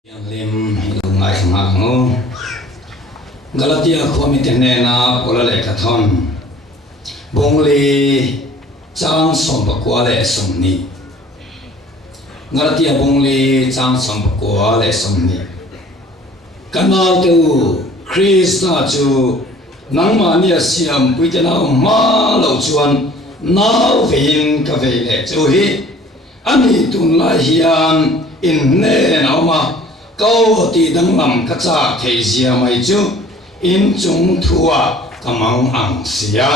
Yang lim lungai khangmo Galatia khomitene na olale kathon bongli chang sompakwa le somni Galatia bongli chang sompakwa le somni kanal tu Krista chu nangma ni siam puitena ma lo chuan nau vein ka ve le chu hi ani tun la hian in ne na ma câu thì đang làm cái cha thầy gì mày chứ in chúng thua kamang ang xia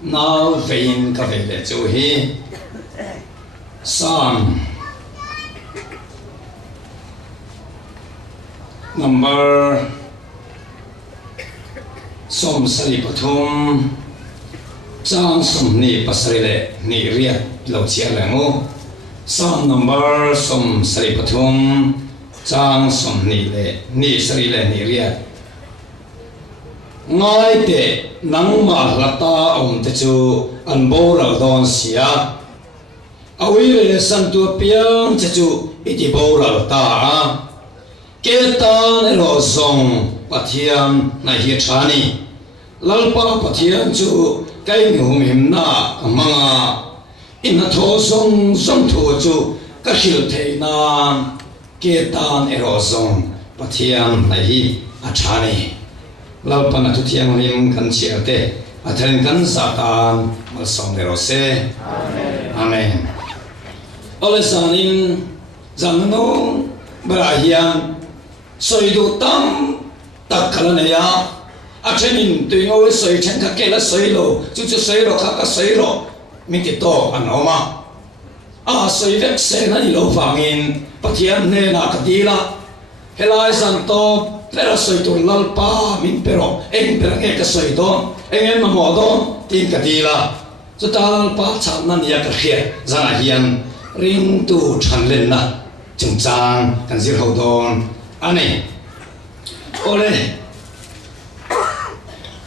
nào về cái về để chú hi Psalm number som sari pathum trang som ni pasari le ni ria lo chia le mo Psalm number som sari pathum trang som ni le ni sari le ni ria ngai te nang ma lata om te chu an bo ra don sia awi le san tu piang che chu iti bo ra ta a ke ta ne lo song pathian na hi thani lalpa pathian chu kai nu him na manga in tho song song thu chu ka hil thei na Ketan erosong pathian nahi achani lalpana tu thiang lim kan chiate athen kan satan malsong erose amen olesanin zamno brahian soidu tam takalaneya athenin tuingo soi chen ka kela soilo chu soilo ka soilo mikito anoma soi vek se na ni lo fangin pathian ne na kadila helai san to pero soi tu lalpa min pero eng pero nge ka soi don eng ma mo don tin kadila so ta lalpa chan na ya ka khia zana hian ring tu chan len na chung chang kan zir ho don ane ole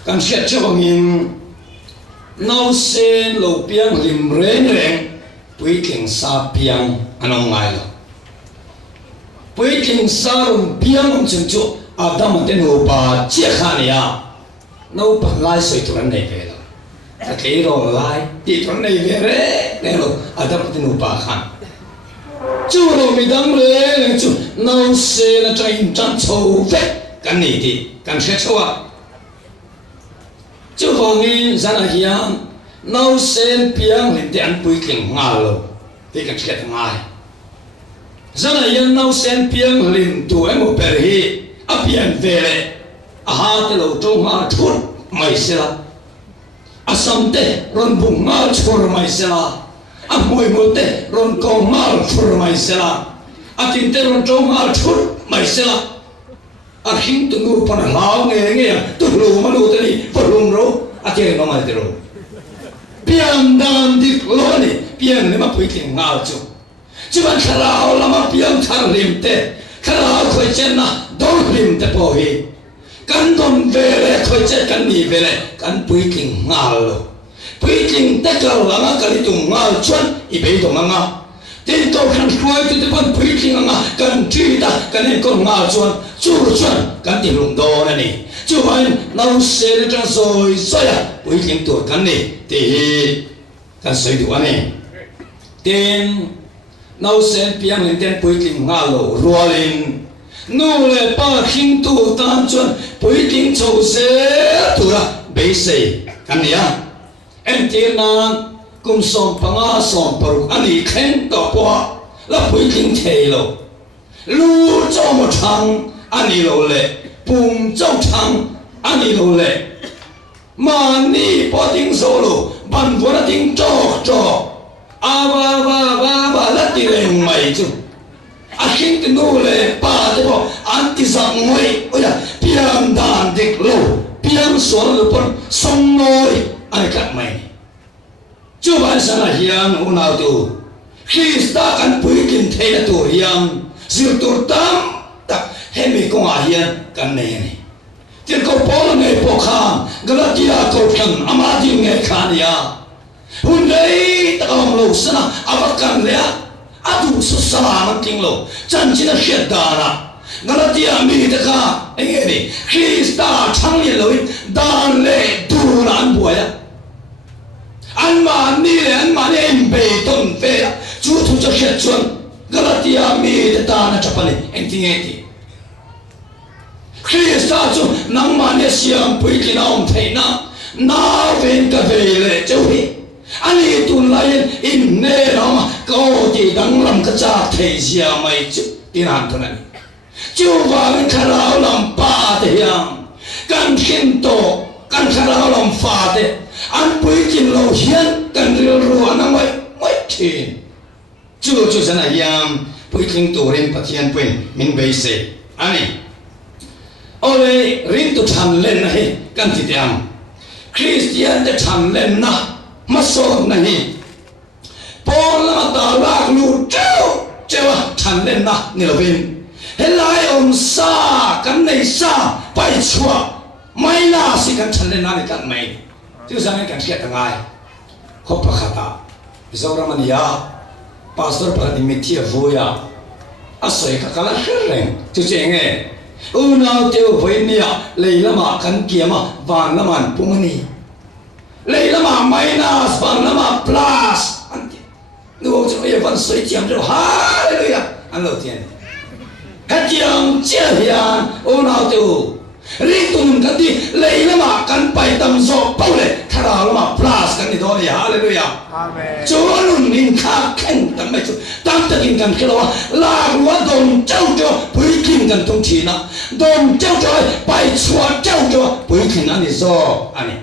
kan khia chawangin no sen lo piang lim reng reng Pui king sa piang anong ngai lo Pui king sa rum piang chung chu Adam ten ho pa chia khan ya no pa lai soi tu nei ve lo ta ke ro lai ti tu nei ve re ne lo Adam ten ho pa khan chu lo mi dang le chu no se na train chan chou ve kan ni ti kan she chowa chu ho ngi zana hian nấu sen piang lên tiền bùi kinh ngà lo, thì cái chuyện ngài. Giờ này yên nấu sen piang lên tuổi một bề hi, piang về lệ, ha cái lỗ trong ha chốt mày xí la, sam te ron bung ngà chốt mày xí la, mùi mùi te ron con ngà chốt mày xí la, tin te ron trong ngà chốt mày xí la, hình tu nu pan lao nghe tu lu mà lu te đi, phật lung ro, chơi nó mày te ro. Piang dan dik lo ni piang lema pui king ngao chu chuan kharao lama piang thar lim te kharao khoi chen na dol lim te po hi kan don vele khoi chen kan ni vele kan pui king ngao lo pui king te ka lama kali tu ngao chuan I be do manga tin to kan khoi tu te pan pui king nga kan tri ta kan en kon ngao chuan kan ti lung do na ni chú hỏi nấu xe để cho rồi à buổi kiếm tuổi cắn này thì cắn sấy đủ anh này tên nấu xe piang lên tên buổi kiếm ngã lộ rùa lên nô lệ ba kiếm tuổi tan chuẩn buổi kiếm châu xe tuổi ra bế xe cắn này à em tiền na cùng sòng băng sòng bầu anh ấy khen tỏ qua là buổi kiếm thề lộ lu cho một thằng anh ấy lộ lệ bùng trong thang anh đi đâu lệ mà ni bỏ tiếng solo bàn vừa là tiếng cho ba là tiếng lên mày chứ khi tiếng nô lệ ba thế bỏ anh thì sang mày ôi ya piang đàn địch lô piang số là bọn sông nôi anh cắt mày chú bạn sao là hiền hôm nào tu khi ta cần bùi kinh thế là tu hiền siêu tu tam tak hemi ko hiền kan này tiền câu bỏ ngày bỏ khang Galatia câu khang amadi ngày khan ya hun đấy ta ông lâu sana avakan lẽ adu su sa man ting lo chan china hiat da na Galatia mi te ka enge ni Krista chang ye loi dan le du ran buaya an ma ni le an ma ne be ton fe chu thu cho hiat chuan Galatia mi te ta na chapani enti Krista chu nang ma ne siam pui ki na om thei na ven ka ve le chau hi ani tun lai in ne ram ko ti dang lam ka cha thei sia mai chu tin han thon ani chu wa kan kharao lam pa te yang kan khin to kan kharao lam fa te an pui kin lo hian kan ril ru na mai thin chu sana yang pui kin to ren pathian pen min be se ani ole rin tu tham len na hi kan ti tiang Christian te tham len na ma so na hi pol la ta la lu cheu tham len na ni lo bin helai om sa kan nei sa pai chua mai na si kan tham len na ni kan mai chu sang kan khiat ngai khop pa khata zoramania pastor pa di metia voya asoi ka kala hereng chu chenge unau teu voinia leilama kan kiama van laman pumani leilama minus van lama plus anti nu cho ye van soi tiam jo hallelujah an lo tian ka tiang chia hian unau teu ritum kan di leilama kan pai tam zo paule thara lama plus kan ni do ya hallelujah amen chonun nin kha khen kan mai chu tam takin kan khelo la ruwa dom chau jo pui kim kan tung chi na dom chau jo pai chua chau jo pui kin ani zo ani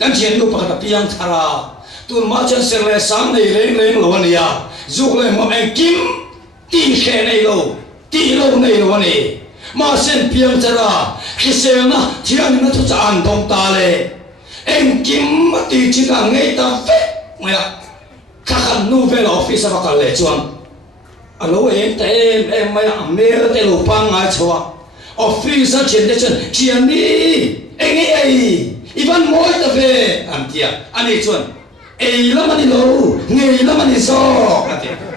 kan chien lu pa ta piang thara tu ma chen se le sam nei leng lo ni ya zu le mo en kim ti khe nei lo ti lo nei lo ni ma sen piang thara khi se na thian na thu chan dong ta le en kim ma ti chi ka ngei ta fe mai la ka kan nu ve lo office ba ka le chuan alo en te em mai a me te lo pa nga chwa office a chen de chen chian ni en ei iban moi ta ve an tia ani chuan ei la mani lo ngei la mani so atia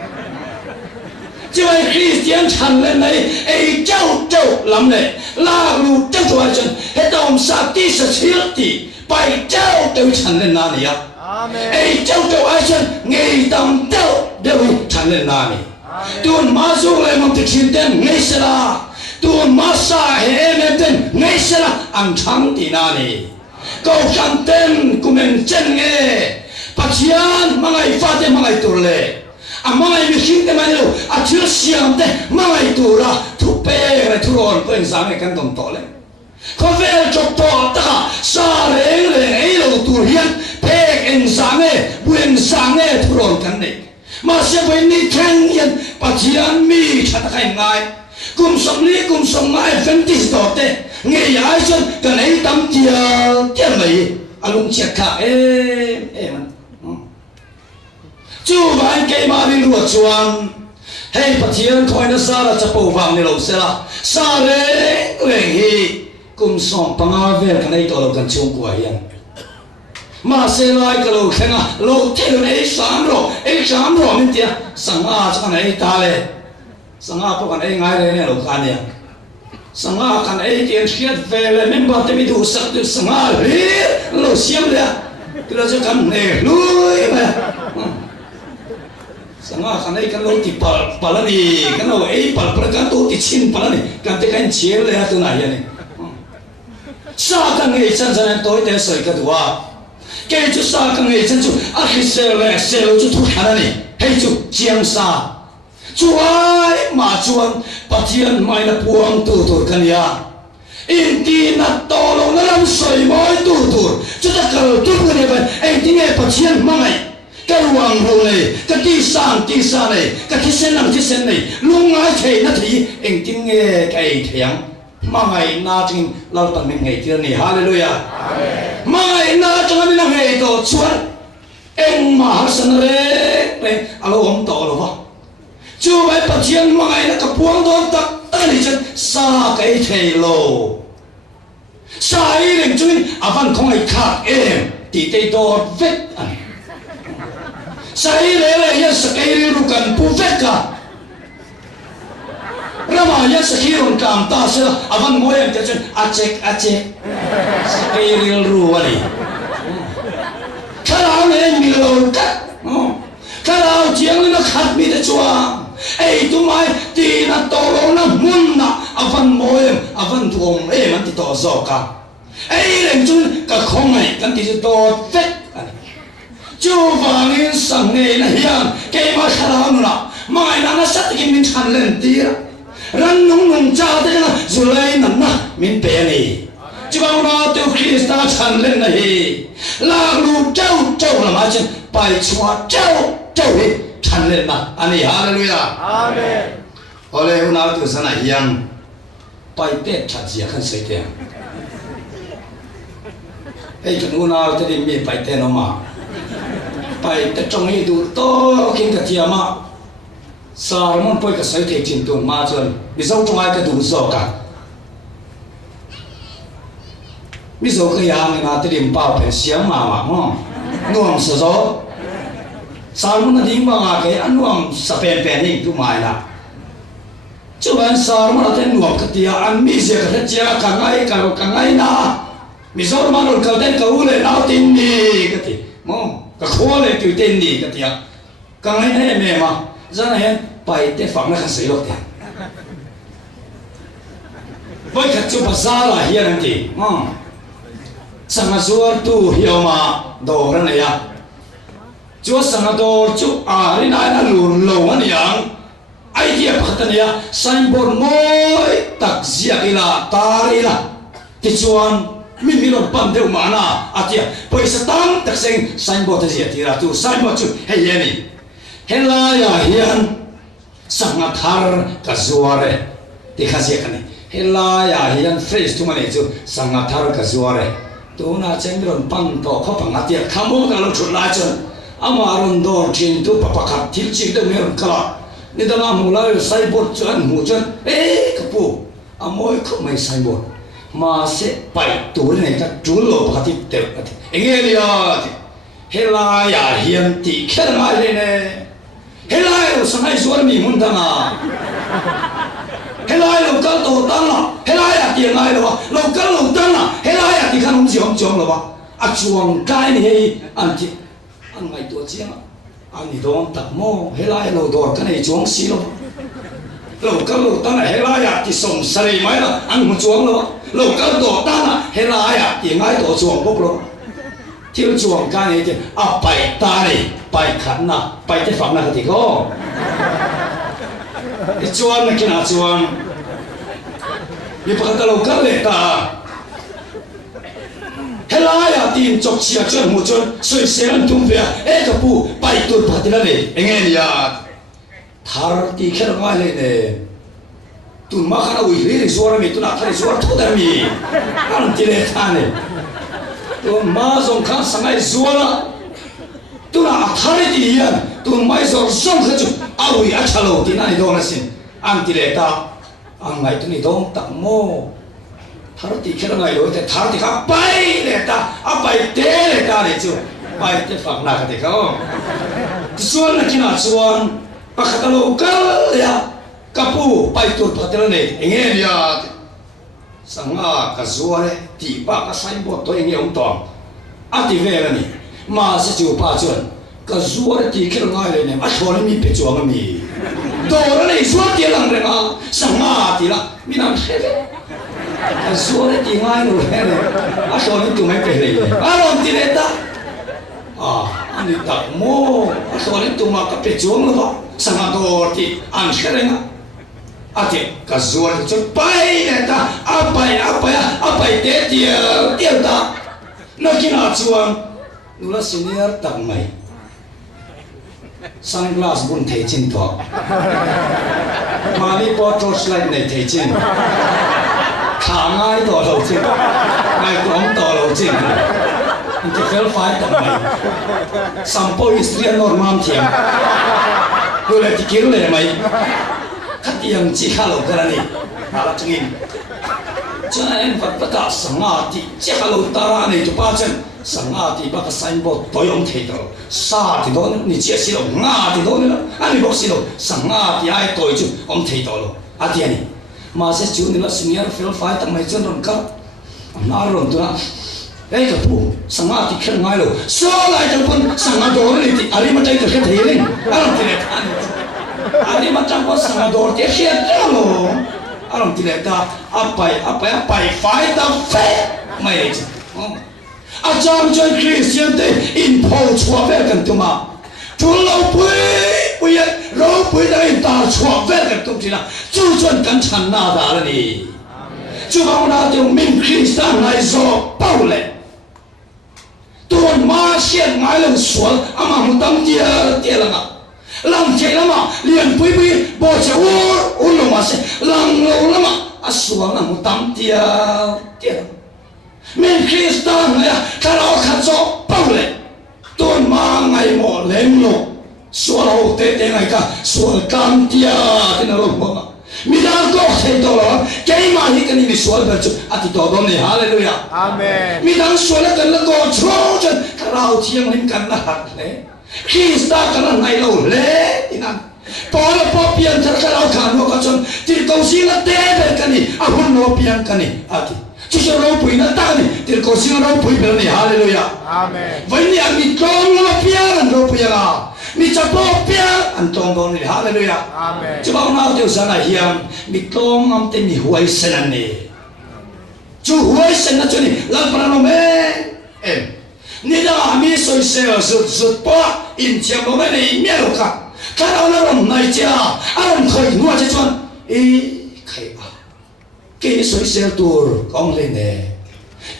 chơi Christian thành lên này ấy châu lắm này la lu châu cho ai chân hết ông sa ti sa chiết thì bài châu thành lên nào này ấy châu ai chân ngày tầm châu đều thành lên nào này tuôn ma du lại mong thực hiện tên ngày sẽ là tuôn ma sa hệ em tên ngày sẽ là ăn thắng thì nào này câu khăn tên của mình chân nghe bác chian mang ai phát tên mang ai tu lệ amai mi khing te mai lo a thil siam te mai tu ra thu pe ra thu ron pen sang e kan tom to le ko vel chok to ta sa le ei lo tu hian pe en sang e buen sang e thu ron kan nei ma se wen ni thang yan pathian mi that kai ngai kum som mai advantage to te nge ya chon kan ei tam tia mai alung chia kha man chú vài cây mà đi lúa chuan hay phát triển coi nó xa là chấp bầu vàng này lâu xe là xa đấy hi cùng sòng bằng về cái này tôi lâu gần chung của hiền mà xe lại cái lâu khen à lâu theo này sáng rồi mình tiếc sáng cho cái này ta lên sáng có cái này ngay đây này lâu cái này sáng cái này tiền khiết về là mình bảo tôi bị đủ sắc được sáng lâu xiêm đấy cái đó cho cái này nuôi mà sanga kanai kan lo ti palani kan lo ei pal kan to ti chin palani kan te kan chiel le tu na ya ni sa kan ngai chan chan to te soi ka duwa ke chu sa kan ngai chan chu a khi se le chu thu khana ni hei chu chiang sa chu ai ma chuan pathian mai na puang tu kan ya in ti na to lo na lam soi moi tu chu ta kal tu ni ba ei ti nge pathian mai cái hoàng hồn này cái ti san này cái thi sen này luôn ai thầy nó thì anh tin nghe cái thiang mà ngày na tin lao tận mình ngày kia này hallelujah mà ngày na cho nên là ngày tổ chuan anh mà san này alo ông tổ rồi vâng chú vậy bắt chiên mà ngày nó cái buông đó ta đi chân xa cái thầy lô xa ấy đừng cho nên à văn không ai khác em thì tây đó vết anh sai lele ya sakei rukan puveka rama ya sakirun kam ta se avan moyam te chen acek sakei ril ruwani kalau ne milo kat kalau jiang na khat mi de chua ei tu mai ti na tolo na mun na avan moyam avan tuom man ti to zoka ei leng chun ka khongai kan ti to vet chú vàng in sang nghề này hiền cái mà sao nữa mai nó sát cái mình chăn lên tía rắn nung cha thế là rồi lấy nằm na mình bẻ này chú bao nó tiêu khi ta chăn lên này là lu trâu là mà chân bài xóa trâu đi chăn lên mà anh ấy hallelujah amen ở đây hôm nào tôi sang này hiền bài tết chặt gì không xây tiền ấy cái hôm nào tôi đi miền bài tết nó mà bài tất trong ấy đủ to kinh cả thiam mà sao mà bôi cái sợi thề chín tuần mà chuẩn bây giờ trong ai cái đủ rõ cả bây giờ cái hàng này thì điểm bao phải xiêm mà nuông sợ gió sao mà nó điểm bằng cái ăn nuông sập bèn đi tụi mày là chứ bạn sao mà nó thấy nuông cái thiam ăn mì gì cái thiam càng ngày na bây giờ mà nó cầu tên cầu lên nào tin đi cái gì cái khó này tùy tên đi cái tiếng càng ngày này mẹ mà ra này bài tế phẩm nó khá sấy lột tiền với các chú bà xa là hiền anh chị sang ngà chúa tu hiểu mà đồ ra này à chúa sang ngà đồ chú đi này là lùn lầu anh yang ai kia bắt thân ya signboard môi tạc ziạc ý là ta ý là thì chuan mình lon pam deu mana atia poisa tang tak seng signboard te ti ra tu signboard chu he yani hela ya hian sanga thar ka zuare ti khasia kani hela ya hian phrase tu mane chu sanga thar ka zuare tu na cheng lon pam to kho pang atia khamo ka lo chut la chon ama ron do chin tu papa khat thil chi de mer kala ni da ma mula signboard chu an mu chon ka pu amoi kho mai signboard mà sẽ bài tuổi này các chú lộ bắt tiếp tục anh nghe đi à hela ya hiền thì khét ngay đây nè hela rồi sang hai suốt mình muốn thằng à hela rồi các tổ tăng à hela ya tiền ngay rồi rồi các tổ tăng à hela ya thì khăn không chồng rồi à chuồng cái này anh thì anh ngày tuổi chiang anh đi đón tập mô hela rồi đón cái này chuồng xí rồi lâu các tổ tăng à hela ya thì sống sài mấy là anh không chuồng rồi lâu các tổ tăng à hela ya thì ngay tổ chuồng bốc rồi thiếu chuồng cái này thì bài ta này bài khẩn à bài cái phẩm nào thì có cái chuồng này cái nào chuồng như bắt đầu lâu các lệ ta hela ya tìm chọc chia chân một chân soi xem tung về cái bu bài tôi bắt đi là này anh em ya thar thì khi nào ngay lên này tu mà khá là uy hiếp rồi mi tu nãy thấy rồi thôi đấy mi anh chỉ để thằng này tu mà dùng khăn sang ngày rồi tu nãy thấy thì yên tu mai rồi dùng cái chút uy ác chalo thì này đâu là xin anh chỉ để ta anh ngày tu này đâu tắc mô thar thì khi nào ngày rồi thì thar thì khác bay để ta bay té để ta để chứ bay để phẳng nào cái không xuân là khi nào xuân pakatalo ya kapu paitur phatilane enge ya sanga kazuare ti ba ka signboard to enge tong ati verani ma se chu pa chon kazuare ti khel ngai le ne a thore mi pe chuang mi do ra nei suat ti lang renga sanga ti la mi nam se kazuare ti ngai no le ne a thore tu mai pe le a ron ti le ta ani tak mo a thore tu ma ka pe chuang lo sanga do ti an serenga ati kazuar chu pai ta apai te dia ta nakina chuan nula senior tak mai sunglass bun the chin to mani po torchlight nei the chin kha ngai to lo chin ngai tong to lo chin inte fel fai tak mai sampo istri normal thiam Tôi chỉ kiếmเลยไหมขัดยังจีข้าหลงกันนี่อะไรจังอิน cho nên vật tất cả sangati chắc là lâu ta này cho ba chân sangati ba cái sign board tôi ông thấy đó sa thì đó ni chia sẻ đâu nga thì đó nữa anh đi bóc xí đâu sangati ai tôi chứ ông thấy đó luôn à thì anh mà sẽ chịu nên là senior field fight tầm mấy chân rồi cả nó rồi tụi nó ấy cái phụ sangati khen ngay luôn so lại trong con sangado này thì anh mà chạy được cái thế này anh thì anh mà trong con sangado thì hết rồi anh thì ta apa fight the faith mày à trong chơi Christian thì in Paul chua về gần tụi mà chú lâu bây giờ lâu bây giờ in ta chua về gần tụi là chú chuẩn cần chăn na đã là đi chú bảo na thì mình Christian này do bao lệ tụi mà xem ngay lần xuống à mà một tấm tia là ngã làm chạy lắm mà liền bây bỏ chạy uốn lông mà sẽ làm lâu lắm mà à xuống là một tấm tia mình Christian này cái đó khát cho bao lệ tôi mà ngày mò lên lô xuống hậu tê ngày cả xuống cam tia thế nào luôn mà mình đang có thấy đó là cái mà những cái này xuống là chút à thì đó này hallelujah amen mình đang xuống là cái là có chỗ chân cái rau chiên lên cái là hạt đấy khi ta cái là ngày lâu lệ thì năng bỏ là bỏ biển thật cái rau khăn nó có chân thì cầu xin là té về cái này à không nó biển cái này à thì chỉ cho rau bụi nó ta này thì cầu xin rau bụi bên này hallelujah amen vậy thì anh bị con nó biển rau bụi à mình chấp bỏ biển anh trong đó này hallelujah amen chứ bao nào tiêu sản là hiền mình con ông tên mình huay sen anh này chú huay sen là chỗ này làm phần nào em ni da mi soi se zut pa in chiam lo này mẹ lo cả cái đó nó làm này chứ anh khởi nuôi chứ chọn khởi à cái soi se tour con lên nè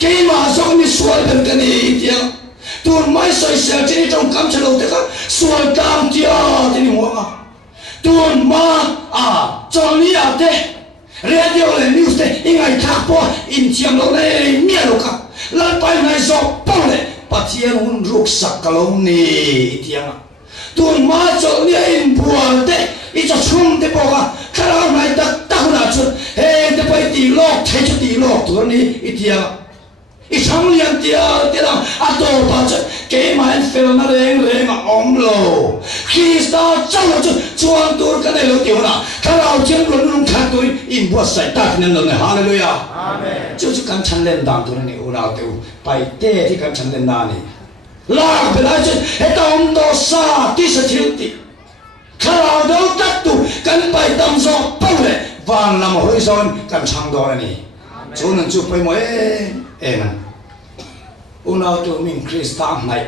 cái mà sao mi suy bên cái này tiếng tour mai soi se chỉ trong cam chân lâu thế cả suy cam tia thế này mua mà tour mà à cho ni à thế radio le news thế ingai tháp po in chiam lo này mẹ lo cả lần bài này do bao lệ pathian hun ruk sakalong ni tiang tuan ma cho ni in bual te I cho chung te boga kara mai ta na chu he te pai ti lok thai chu ti lok tu ni I tiang I chang lian tia te la a to pa chu ke mai fel na reng ma om lo Krista chang chu chuan tur ka nei lo ti na kara chen ron lung khat tu in bua sai ta nen lo ne hallelujah amen chu kan chan len dang tu ni u na te pai te ti kan chan len na ni la pe la chu he ta om do sa ti sa thil ti kara do tak tu kan pai tam zo pau le van lam hoi zon kan chang do ni chu nan chu pai mo em una tu min Krista ngai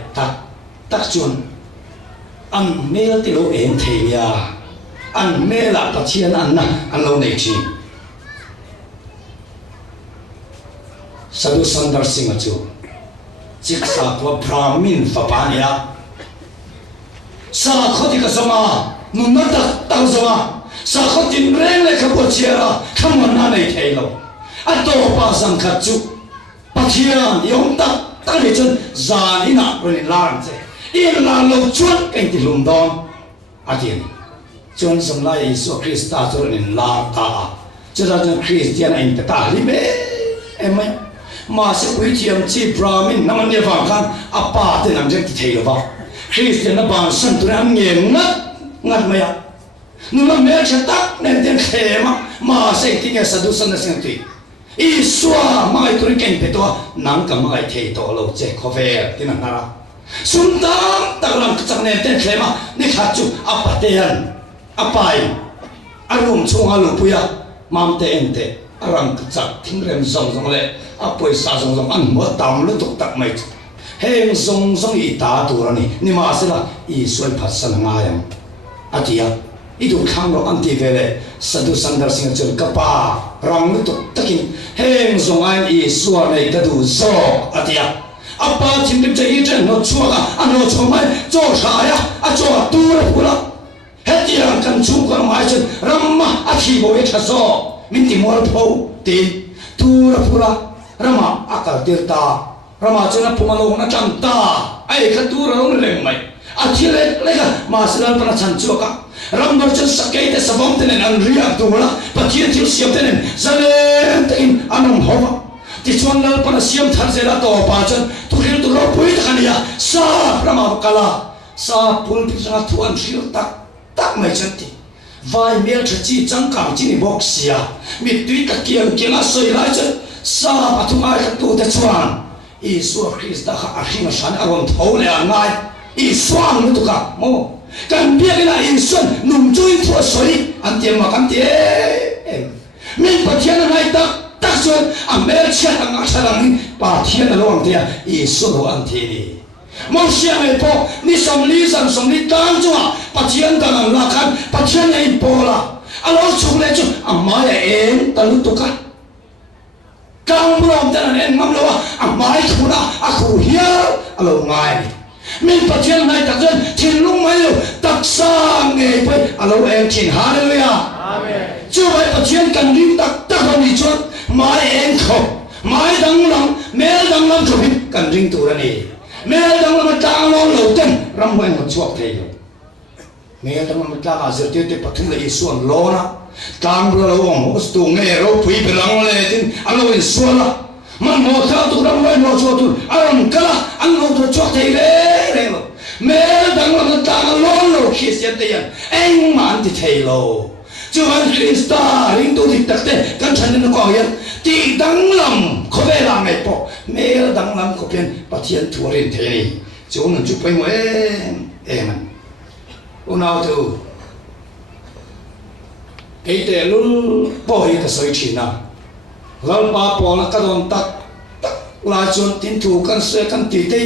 tak chuan an mel ti lo em thei ya an mela pathian an na an lo nei chi Sadhu Sundar Singh chu chik sa ko brahmin fa pania sa khoti ka sama nun na ta sama sa khoti reng le ka po chia khamon na nei thei lo a to pa sang kha chu pathian yong ta le chun zan ina ro ni lam che in la lo chuan kai ti lum don a tin chuan sam lai so Krista chu ni la ta chu ra chu Christian in ta li me em mai mà sẽ quý thiam chi Brahmin năm nay vào kan apa tên làm gì thì thấy được Christian nó bằng sân tụi anh nghiền ngắt mày à nhưng mà mẹ sẽ tắc nên tên khề mà sẽ thì nghe Sadhu Sundar Singh tụi Isua mai tụi kinh phải to nắng cầm mai thấy to lâu chết khó về thì làm nào xuân tam ta làm cái nên tên khề mà nên khát chú apa tên apa arum chung alu puya mam tên tên aram cái thinh rem zong lệ apoi sa zong an mo tam lu tuk tak mai heng zong I ta tu ra ni ma se la I suai phat san nga yam atia I du khang ro an ti vele Sadhu Sundar Singh chul ka pa rang lu tuk takin heng zong an I suai nei ka du zo atia apa chim dim chai chen no chua ka an no chua mai cho sha ya a cho tu ra pula hetia kan chu ka mai chen ramma a thi bo e tha zo min ti mor pho ti tu ra pula Rama akal tirta Rama chena pumalo na chanta ai khatu rong leng mai athile lega maslan pana chanchoka Rambar chen sakai te sabom tenen an riak tu la pathian thil siam tenen zalen in anong hova ti chuan lal pana siam than zela to pa chan tu khil tu ro pui thania sa rama kala sa pul pi sa thuan thil tak mai chan ti vai mel chi chang kam chi ni bok sia mi tui ka kiang kiang a soi lai chan sa pathumai ka tu te chuan Isu Krista ha akhina shan aron thole angai Iswang tu ka mo kan biagina insun num join thua soi antiam ma kan tie min pathian nai tak chuan amel chat anga sarang pathian lo ang tia Isu lo an thi ni mo sia me po ni somli tang chuwa pathian kan la khan pathian ei pola alo chung le chu amaya en talu tu ka kang blom tan en ngam lo a mai thuna a khu hial alo ngai min pathian nai tak chen thin lung mai lo tak sa nge pai alo en thin hallelujah amen chu bai pathian kan rim tak ni chuan mai en kho mai dang lam mel dang lam thu kan ring tu ra ni mel dang lam tang lo ten ram wen mo chuak thei lo mel dang lam tang a zer te pathum le isuan lo na tang lo ong os tu nge ro pui belang le tin alo in suala man mo tha tu ram wen mo chu tu aram kala an lo tu chuak thei le lo mel dang lam tang lo khi sia te yan eng man ti thei lo Tuhan Krista ring tu di takte kan chanin ko yan ti dang lam ko ve la me po mel dang lam ko pen pathian thurin the ni chun chu pai mo man unau tu te lul po hi ka soi china lal pa po la ka don tak la chun tin thu kan se kan ti te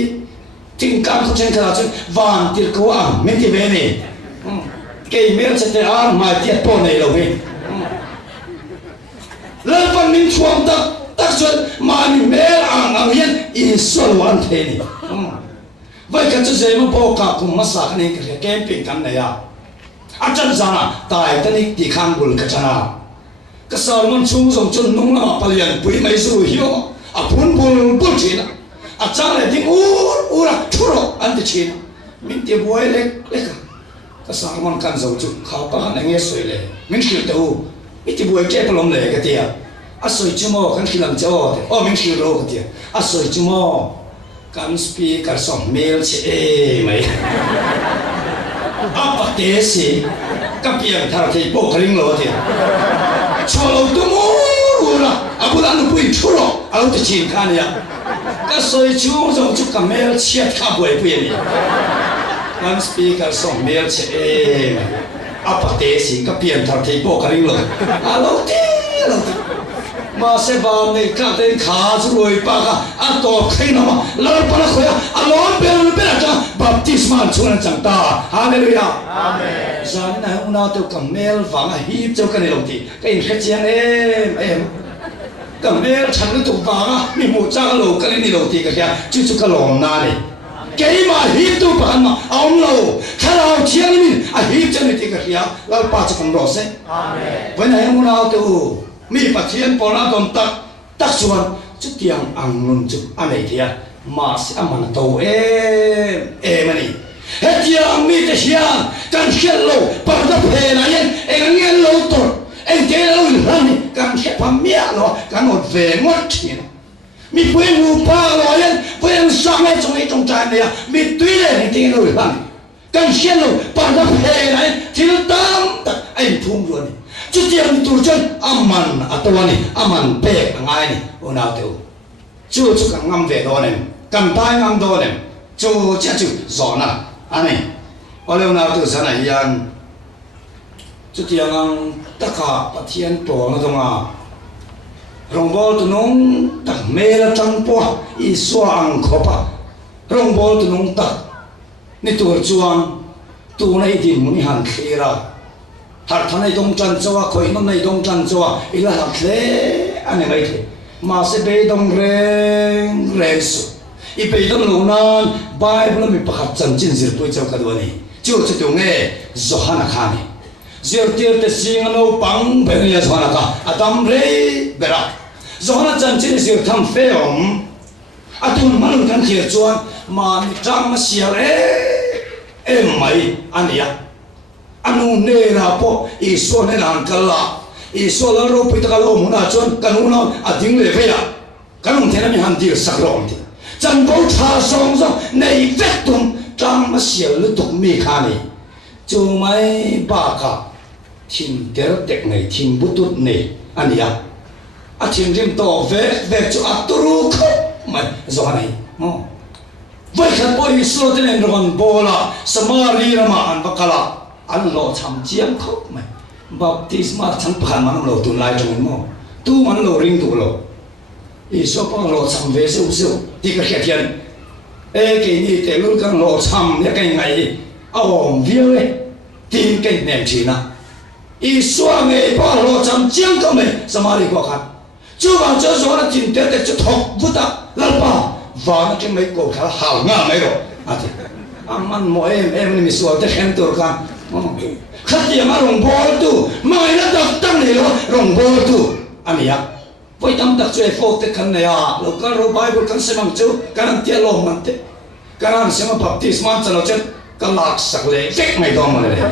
tin kan ko chen ka chen van tir ko a men ti ve ni cái mel sẽ thế ăn mà tiết po này đâu vậy lần phần mình chuông tak xuân mà mình mel ăn hiền in xuân hoàn thế này vậy cái chỗ gì mà po cả cùng mà sáng này cái camping kan này à chân ra tại cái này đi khang bul cái chana cái sao mình chung dùng chân nung là bao nhiêu bụi mấy số hiểu bún bún chín chân này thì u là chua ăn thì chín mình thì bôi lek Kasarman kan zau chu khapa han nge soi le min khil tu iti buai ke palom le ka tia asoi chumo kan khilam chaw o min khil ro ka tia asoi chumo kan speaker som mail che mai apa te si ka pian thar thei po khaling lo tia cholo tu mo ra abulan pui churo alo te chin kan ya ka soi chu zau chu ka mail che ka buai pui ni kan speaker som mail che apa te si ka pian thar thei po karing lo alo ti ma se ba ne ka te kha zu loi pa ka a to khai na ma la pa la khoya alo be ta baptisma chuan chang ta hallelujah amen zan na una te ka mail wa nga hi chu ka ne lo ti ka in kha chiang em ka mail chan tu wa nga mi mo cha lo ka ni lo ti ka ya chu ka lo na le cái mà hít tu bản mà ông lâu khai nào chiang mình hít chân thì cái gì là ba chục con rose với này ông nào tu mi bắt thiên bỏ ra đòn tak xuân chút tiếng ăn luôn chút anh ấy thì mà sẽ ăn mà tàu em này hết tiếng mi cái hiang cần khiết lâu bắt đầu phê này em nghe lâu tuổi em thấy lâu hơn cần khiết phàm mía nó cần một về ngót tiền mi puai mu pa lo yan puai ang sang ai trong trái này mi tùy lên thì tiếng rồi bằng cần khiết lâu bắt đầu phê này thiếu tam anh thung luôn chút tiền tu chân aman atau ni aman pek angai ni unau tu chu kan ngam ve do nem kan tai ngam do nem chu cha chu zona ani ole unau tu sana yan chút tiền ang taka pathian to na donga rong bol tu nong tak mela chang po I so ang khopa rong bol tu nong tak ni tur chuang tu nei din muni han khira har thanai dong chan chawa khoi non nei dong chan chawa ila hat le ane mai the ma se be dong reng su I be dong lo nan bible mi pakhat chan chin zir pui chaw kadwani chu chu tu nge zohana khani zir tir te sing no pang be ya zohana ka adam re bera zohana chan chin zir tham fe om atun man kan khir chuan ma ni tang ma sial em mai ania anu ne na po I so ne nan kala iso la ro pui ta lo mu na chon kan u no a ding le ve ya kan um thena mi han dir sak rom ti chan bo tha song song nei vet tum tang ma sial lu tuk mi kha ni chu mai ba ka thin ter tek nei thin butut nei ania a thin rim to ve chu a turu kho mai zo nei mo vậy khát bồi iso tên anhron bola samari rama an bakala an lo chăm chiang khóc mày baptisma chăm phan man lo tu lai trong mo tu man lo ring tu lo iso pa lo chăm về siêu siêu thì cái khét hiện cái ni te luôn kan lo chăm ya cái ngày awom viêu ấy tin cái niệm chỉ na iso nghe pa lo chăm chiang có mày samari có khát chú vào chỗ số là tin te te chú thọc vút ta lal pa và nó cái mấy cô khá hào ngã mấy rồi à thì ăn mỗi em mình xua tới khen tôi cả khát gì mà rồng bò tu mai nó đặc tăng này rồi rồng bò tu anh nhá với tâm đặc chơi phô tới khăn này à lúc cái rồi Bible khăn xem bằng chú cái năng tiệt lòng mình thế cái năng xem bằng baptism cho nó chết cái lạc sắc lệ phết mày đó mà này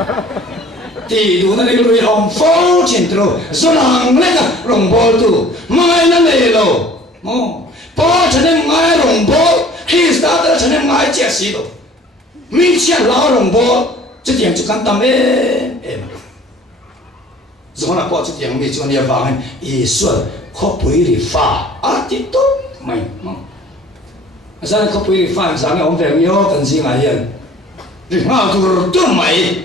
thì đủ nó đi lùi lòng phô trên rồi rồi nàng lấy cái rồng bò tu mai nó này rồi bố cho nên ngay rồng bố khi ta đã cho nên ngay chết xí rồi mình chết lão rồng bố chứ tiền chú căn tâm em rồi là bố chú tiền mình cho nhiều vàng ý xuân khó bùi đi pha thì tốt mày sao khó bùi đi pha sáng ngày hôm về nhiều cần gì ngài hiền thì ngao tôi mày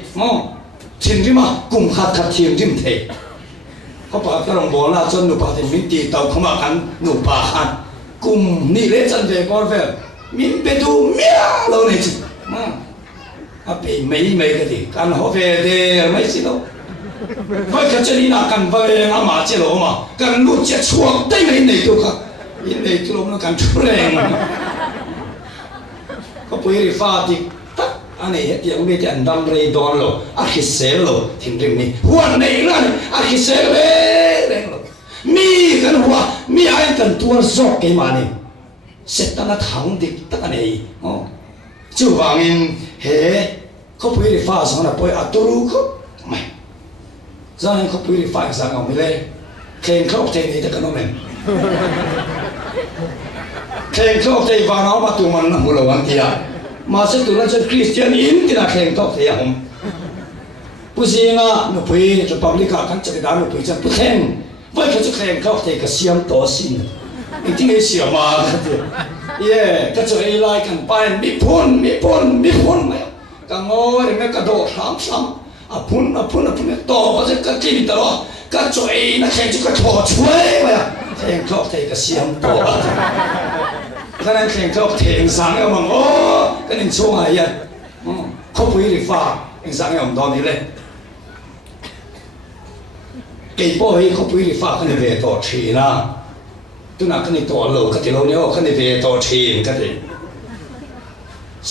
thiên gì mà cùng khát thiên gì thế có bảo cái rồng bố là cho nụ bà thì mình tì tàu không mà ăn nụ bà ăn cùng ni lễ chân về con về mình bé tu mía lâu này chứ à bị mấy cái gì cần họ về để mấy gì đâu với cái chuyện này cần về ngắm mà chứ đâu mà cần lúc chết chuột đây mấy này đâu cả những này tu nó cần chua lên có bữa đi pha thì tất anh này hết tiếng biết anh đâm rây đòn rồi anh khi xé rồi thì riêng này huân này là anh khi xé lên rồi mi kan hoa mi ai kan tua zok cái mà này sẽ ta nó thắng đi tất cả này chú vàng in he có bữa đi pha xong là bữa aturu có mày ra nên có bữa đi pha sang ông này khen khóc thế này tất cả nó mềm khen khóc thế vào nó mà tụi mình là một lần ăn thì mà sẽ tụi nó chơi Christian in thì là khen khóc thế không不行啊，那不就把你看看这里打那不这不听。为何就看到这个想多心，一定会想嘛，耶，个做一来看班มีพุ่นไหมก็งอเรื่องกระโดดซ้ำอ่ะพุ่นต่อก็จะกระกินตลอดก็做那แข่งจะกระโดดช่วยไปอ่ะแข่งเข้าเทก็เสียงโตก็นั่นแข่งเข้าเทงสังเอามั่งโอ้ก็นั่นช่วงอะไรอ่ะเขาพูดดีฟ้าเองสังเอาตอนนี้เลยcái bố ấy không biết phá cái này về tổ trì na, tôi nói cái này tổ lầu cái lâu nhau cái này về tổ trì cái này,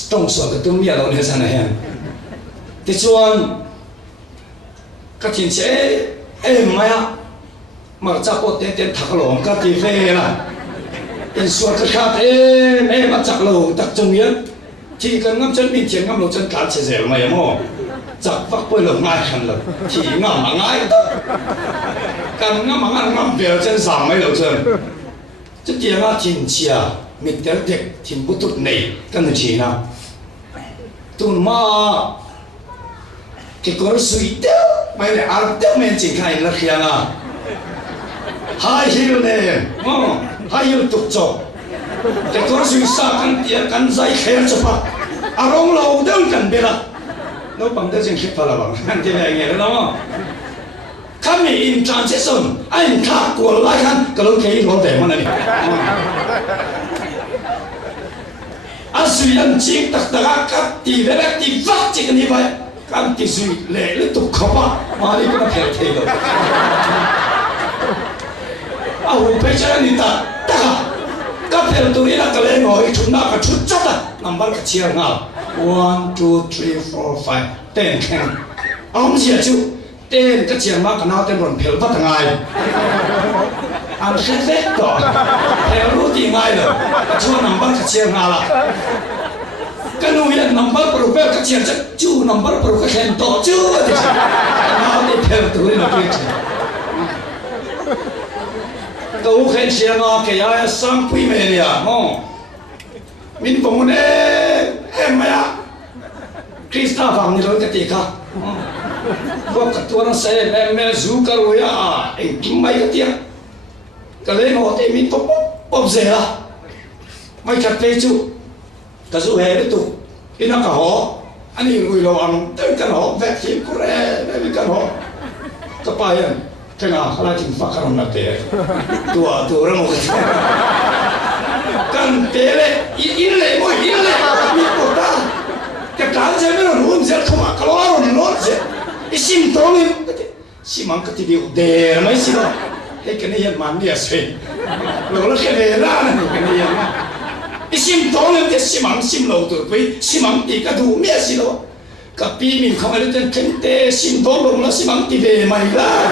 trong số cái tôi biết lâu này sao này, thì chuan cái chuyện chế em mà chắc có tên thắc lỏng cái gì về là, cái số cái khác em mà chắc lâu chắc trung yếu, chỉ cần ngắm chân mình chỉ ngắm lâu chân cản sẽ dễ mà mò. chắc phát bơi lồng ngay khăn lồng thì ngắm mà ngay cần ngắm mà ngắm về chân sàng mấy đầu chân chứ tiền là tiền chia mình tới đẹp tiền bút tụt này cần gì nào tụi mà cái con suy tiêu mày lại ăn tiêu mình chỉ khai là khi nào hai hiu này hai hiu tục chọc cái con suy sa cần tiền cần dây khéo cho phát rong lâu đơn cần biết là nó bằng tới chuyện khiếp là bằng anh thì này nghe đó kami in transition anh khác của lại khăn cái lúc thấy nó về mà này anh suy anh chính tất cả các tỷ về các tỷ phát triển như vậy các tỷ suy lệ liên tục khó mà đi cũng phải thay đổi bây giờ anh ta các phèo tụi nó cái lễ ngồi chúng nó cái chút chất à nằm bắt cái chia nào 1, 2, 3, 4, 5, 10 khen ông gì chú tên cái chuyện mà cái nào tên còn phèo bắt thằng ai anh sẽ phép đó phèo lúc thì ngay rồi chú nằm bắt cái chia nào là cái nuôi nằm bắt bầu phèo cái chuyện chú nằm bắt bầu cái khen to chứ thì nào thì phèo tụi nó kia câu khen xe ngõ cái ai sang quý mẹ nè mình bông nè em mày Krista vàng như lối cái gì cả vợ cái tuần nó sẽ mẹ rú cả rồi anh kim mấy cái tiếng cái lên họ thì mình bóp dễ à mấy chặt tê chú cái rú hè đấy tụ cái nó cả họ anh ấy người lo ăn tới cái họ vẹt chim cô rẻ đấy cái họ cái bài anh cái nào khai chính pháp cái nào tệ tua ra một cái tệ đấy in lệ mình có ta cái trán xem nó luôn sẽ không à cái lo rồi nó sẽ cái sim to mình sim ăn cái điều đề mấy xí đó cái này hiện màn địa xây rồi nó cái đề ra này cái này cái sim to mình cái sim lâu tuổi với sim ăn thì cái đủ mấy xí đó cái pi mình không phải là trên thế sim to luôn nó sim ăn thì về mày ra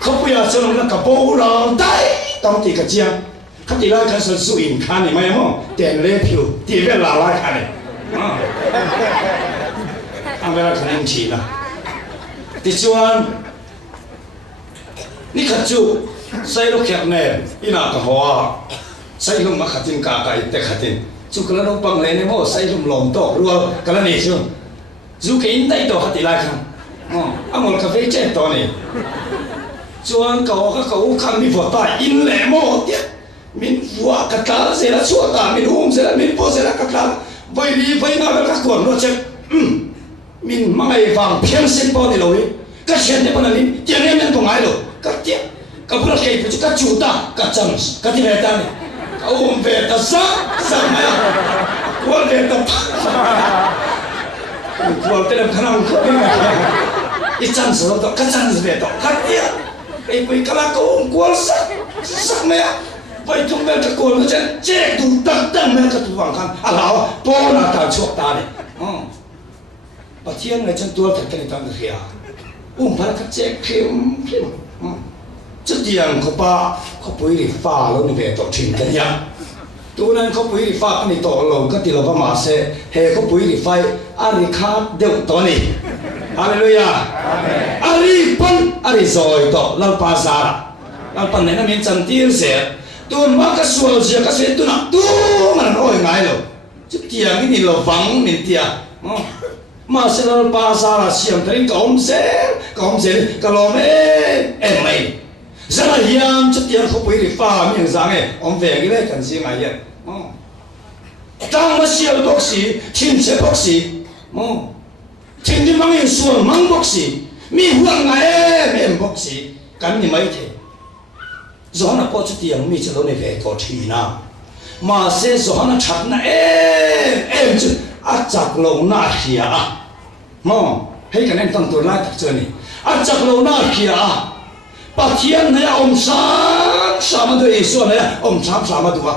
không bây giờ cho nó cái bố nào đấy tao thì cái chiang cái gì đó cái sự suy nghĩ khá này mày không tiền lệ phiếu thì về là lại khá này anh về là khả năng chỉ là thì chuan ní khát chú say lúc kẹt này ina cả hoa say lúc mà khát tin cả cái tệ khát tin chú cái nó bằng lên này mà say lúc lồng to rồi cái nó này chứ chú cái in tay to khát tin lại không anh muốn cà phê chết to này chuan cậu khăn đi vượt tay in lệ mà tiếc mình vua cắt lá sẽ là chuột à mình hùm sẽ là mình po sẽ là cắt lá vậy đi vậy nào là các quần nó chết mình mang ngày vàng phiên sinh po này rồi các chuyện này bọn mình tiền em mình không ai rồi các tiếc các bữa kia phải các chủ ta các chồng các thì về ta này các ông về ta sao mày quần về ta quần tên là khả năng không biết ít chăn sữa đó các chăn về đó các tiếc cái quý các cô ông quần sắc mẹ vậy chúng ta cái cô nó sẽ chết đủ tăng mẹ cái tụ vàng khăn lão po là ta chuộc ta này và thiên này chân tua thật cái này ta được hiểu phải cái chết khiêm chút tiền có ba có bưởi đi pha luôn về tổ trình cái gì tu nên có bưởi đi pha cái này tổ lồng cái tiền là mà sẽ hệ có bưởi đi pha anh khát đều tổ này Hallelujah anh bận anh rồi tổ lần pa sa lần pa này nó miễn chân tiêu sẽ tu mà cái số gì cái số tu nào tu mà nó ôi ngài rồi chút tiền cái này là vắng nên tiền mà sẽ là ba sa là xiêm thấy cổng sẽ cái lò em mày rất là hiếm chút tiền không phải để pha miếng rang ấy ông về cái đấy cần gì mà vậy trang mà xiêm bốc xí thiên sẽ bốc xí thiên đi mang những xuồng mang bốc xí mi huang ngài em bốc xí cái gì mấy thế rồi nó có chút tiền mi cho nó về có thì nào mà sẽ rồi nó chặt na em chứ chặt lâu na kia hay cái này tăng tuổi lại thật chưa này chặt lâu na kia bà thiên này ông sáng mà tôi xuân này ông sáng mà tôi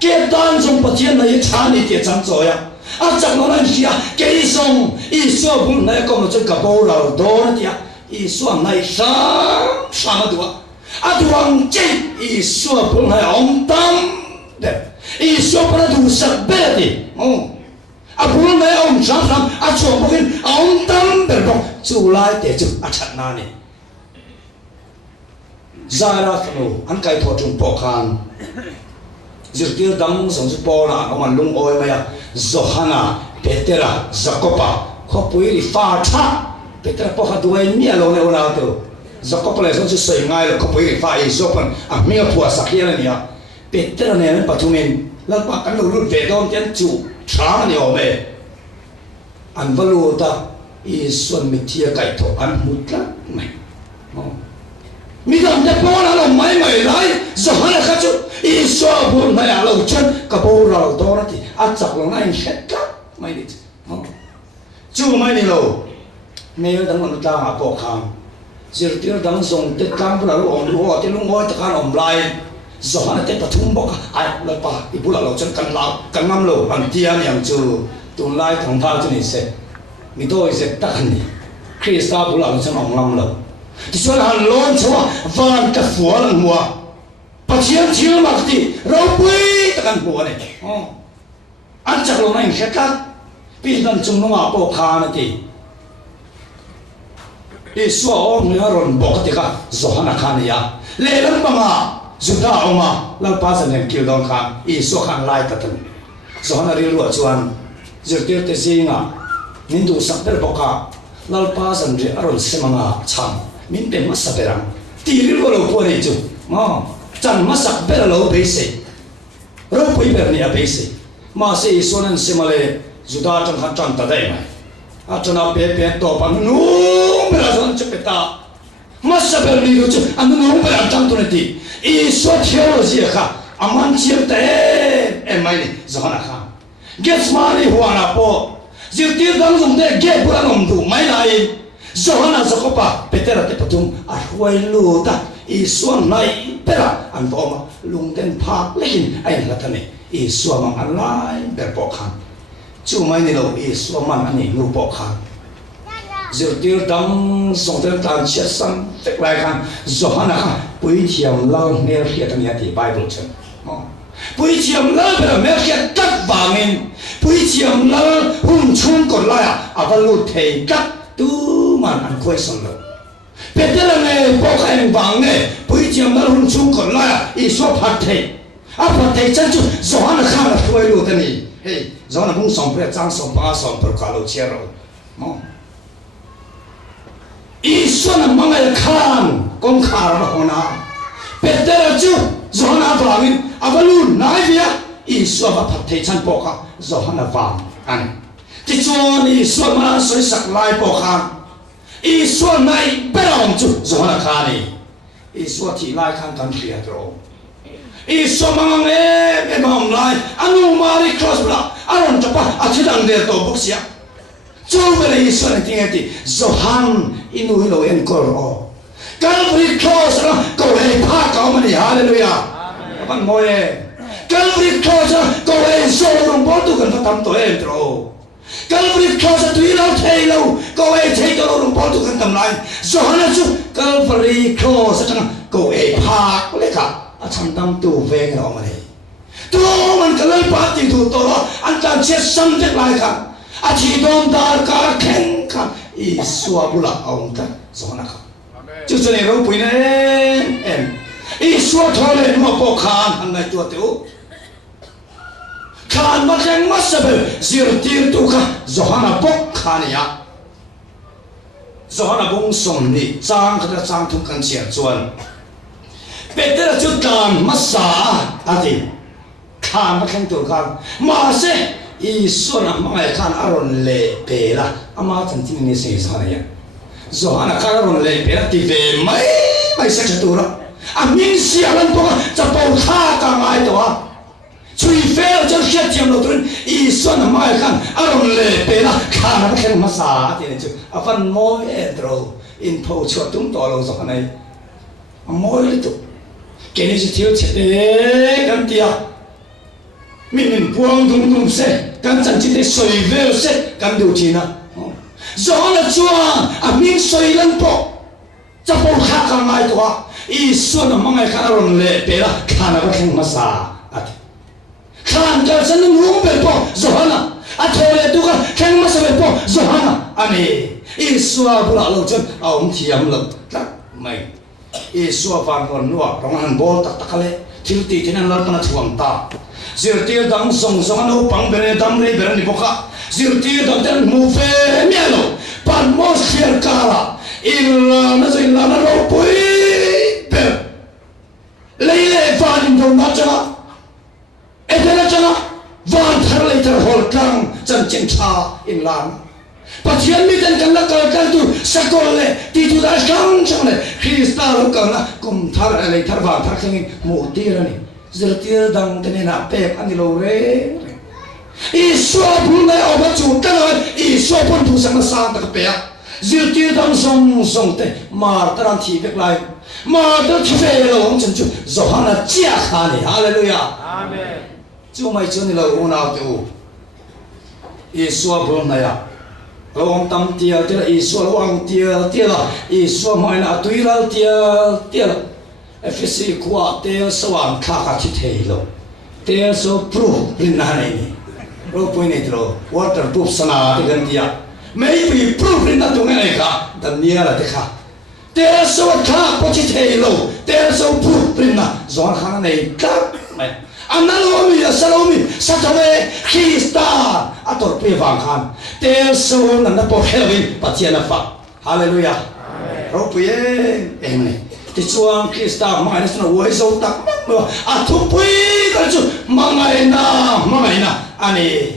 cái单从bà thiên này chán đi để chán rồi chặt lâu na kia cái xong xuân cũng này có một chút cái bao lâu đó đấy xuân này sáng mà tôi tuang chết xuân cũng này ông tâm đấy xuân cũng là đủ sắc bét đi bulan này ông sáng chuột mungkin ông tâm berbong chú lại để chú chặt na này ra ra phù anh cái thọ trung bộ khan dự tiêu đăng sống chú bộ là ông anh lung oi mày Johana Petra Jacoba khó bùi đi pha cha Petra po khát đuôi mía lâu này nào tu Jacoba lại sống chú sợi ngay là khó bùi đi pha Jacoban mía phua sắc kia này Petra này nó bắt mình lần bắt anh lùi về đó tiến chủ sáng nhiều mẹ anh vẫn luôn ta xuân mình chia cày thổ anh hút lắm mày mình làm cho bố nó làm mấy mày đấy rồi là các chú xuân buồn mày à lâu chân cả bố rồi đó thì ăn chặt lòng anh hết lắm mày đi chú mày đi lâu nếu đang còn ta à bộ khang giờ thì nó đang dùng tết cam là lúc ông lúa thì lúc ngồi tất cả ông lại rồi nó tết là thung bốc ai là bà ibu là lâu chân cần ngâm lâu anh tia nhàng chú tuần lai thằng thao cho nên sẽ mình tôi sẽ tắt này Krista bù lâu chân ông ngâm lâu thì cho là lon cho van cái phủa lần mùa bắt chiếm mặc thì rau bưởi tất cả mùa này anh chắc lâu này sẽ cắt vì lần chúng nó mà bộ khá này thì Isu om ni aron bokatika Zohana khania lelang banga Juda oma lalpasan hen kildon khan Isu khan lai tatan Zohana rilu chuan zirtir te zinga nindu sakper boka lalpasan ri aron semanga cham min pe masaberang tiri lo pore chu ma chan masak ber lo beise ro pui ber ni a beise ma se Isu nan semale Juda tan khan tan ta dai mai atana pe to pan nu bera zon chepeta masa ber ni lu chu anu nu bera tam tu neti Isu theology kha aman chiam te e mai ni Zohana kha gets mani huana po zirtir dang zong de ge pura nom du mai lai Zohana zakopa petera te patum a huai lu ta Isu nai pera an to ma lungten phak lekin ai la thane Isu mang anlai ber po khan chu mai ni lo Isu man ani nu po khan zirtir dang zong de tan chia sam tek lai khan Zohana kha pui thiam lao ner hiat ani ati Bible chen pui thiam lao ber mer hiat kat bangin pui thiam lao hun chung kon la avalu thei kat tu man an khoi son lo petela ne po khain bang ne pui thiam lao hun chung kon la Isu phat thei a phat thei chan chu Zohana kha la khoi lu ta ni hey Zohana bung song pre chang song pa song per ka lo che ro mo Isu na mangal khan kong khar na hona petela chu Zohana bangin avalu nai via Isu va phat thei chan po kha Zohana vang an ti chuan Isu ma soi sak lai po kha Isu nai berong chu Zohana kha ni Isu thi lai khan kan thia tro Isu mang e mong lai anu mari cross bla aron chapa achidang de to buksia chu bele Isu ni tingeti Zohan inu hilo en kor Calvary cross ko he pha ka mani hallelujah apan moe Calvary cross ko he so rong bo tu kan tam to em tro Calvary cross tu ilo thei lo ko he thei to rong bo tu kan tam lai Zohana chu Calvary cross chang ko he pha le ka acham tam tu ve ngo mani tu man kalal pa ti tu to an tan che sam je lai ka a chi don dar ka khen ka Isu abula aung ta Zohana ka chú cho nên rong pui nè em Isu thôi lên mà po khan anh này chuột tiêu khan mà khen mà sập zir tir tu kha Zohana bốc khan ya Zohana bung som ni chang khata chang thum kan chia chuan Peter chu kan mà sa ati khan mà khen tu khan mà se Isu na mai khan aron le pe la ama chan tin ni se Zohana ya Zohana karon le per ti ve mai sa chatura amin si alan po cha po kha ka ngai to a chui fel cha khiat tiam lo tun Isu na mai khan aron le pe la kha na khen ma sa ti ne chu afan mo e dro in po chwa tum to lo Zohana ai mo le tu ke ni chi thiu che de kan tia min buang dum se kan chan chi de soi ve se kan du chi na Zohana chua amin soi lan po chapo kha ka ngai to Isu na mangai kha ron le pe la khana ka theng ma sa at khan ka san nu be po Zohana a thole tu ka theng ma sa be po Zohana ani Isu a bula lo chen aum thiam lo ta mai Isu van ron nuwa rong han bol tak takale thil ti thinan lar pana thuam ta zir tir dang song no pang bere dam re bere ni boka zir tir dang ten mu fe mielo pan mos fier kala illa na zin la na ro pui per leile van do na cha etena cha van thar le tar hol kang chan chen cha in lan pathian mi ten kan la kal tu sakole ti tu da kang chang le Krista lo kang la kum thar le thar van thar khing mu ti ra ni zir tir dang ten na pe ani lo re Isu pun na oba chu ta Isu pun tu sang sa ta pe zir tir dang song te mar taran thi bek lai mar ta thi ve lo hong chen chu Zohana chia kha ni hallelujah amen chu mai chu ni lo una tu Isu pun na ya lo hong tam tia te Isu lo ang tia la Isu mai na tui la tia la FSC kwa te sawang kha kha thi thei lo te so proof rin na nei ro pui nei tro waterproof sana te gan dia mấy vì proof na tung này cả đàn nia là thế cả thế số khác có chỉ thấy lâu thế số proof na gió khang này khác mày anh nói mi sao cho mày khi ta à tổ bị vàng khan thế số là bộ Halloween bắt chia là phật hallelujah rồi bây em này thì chuang Krista mang cái nó quay sâu tắc mà à thu bui cái chú mang ngày na anh ấy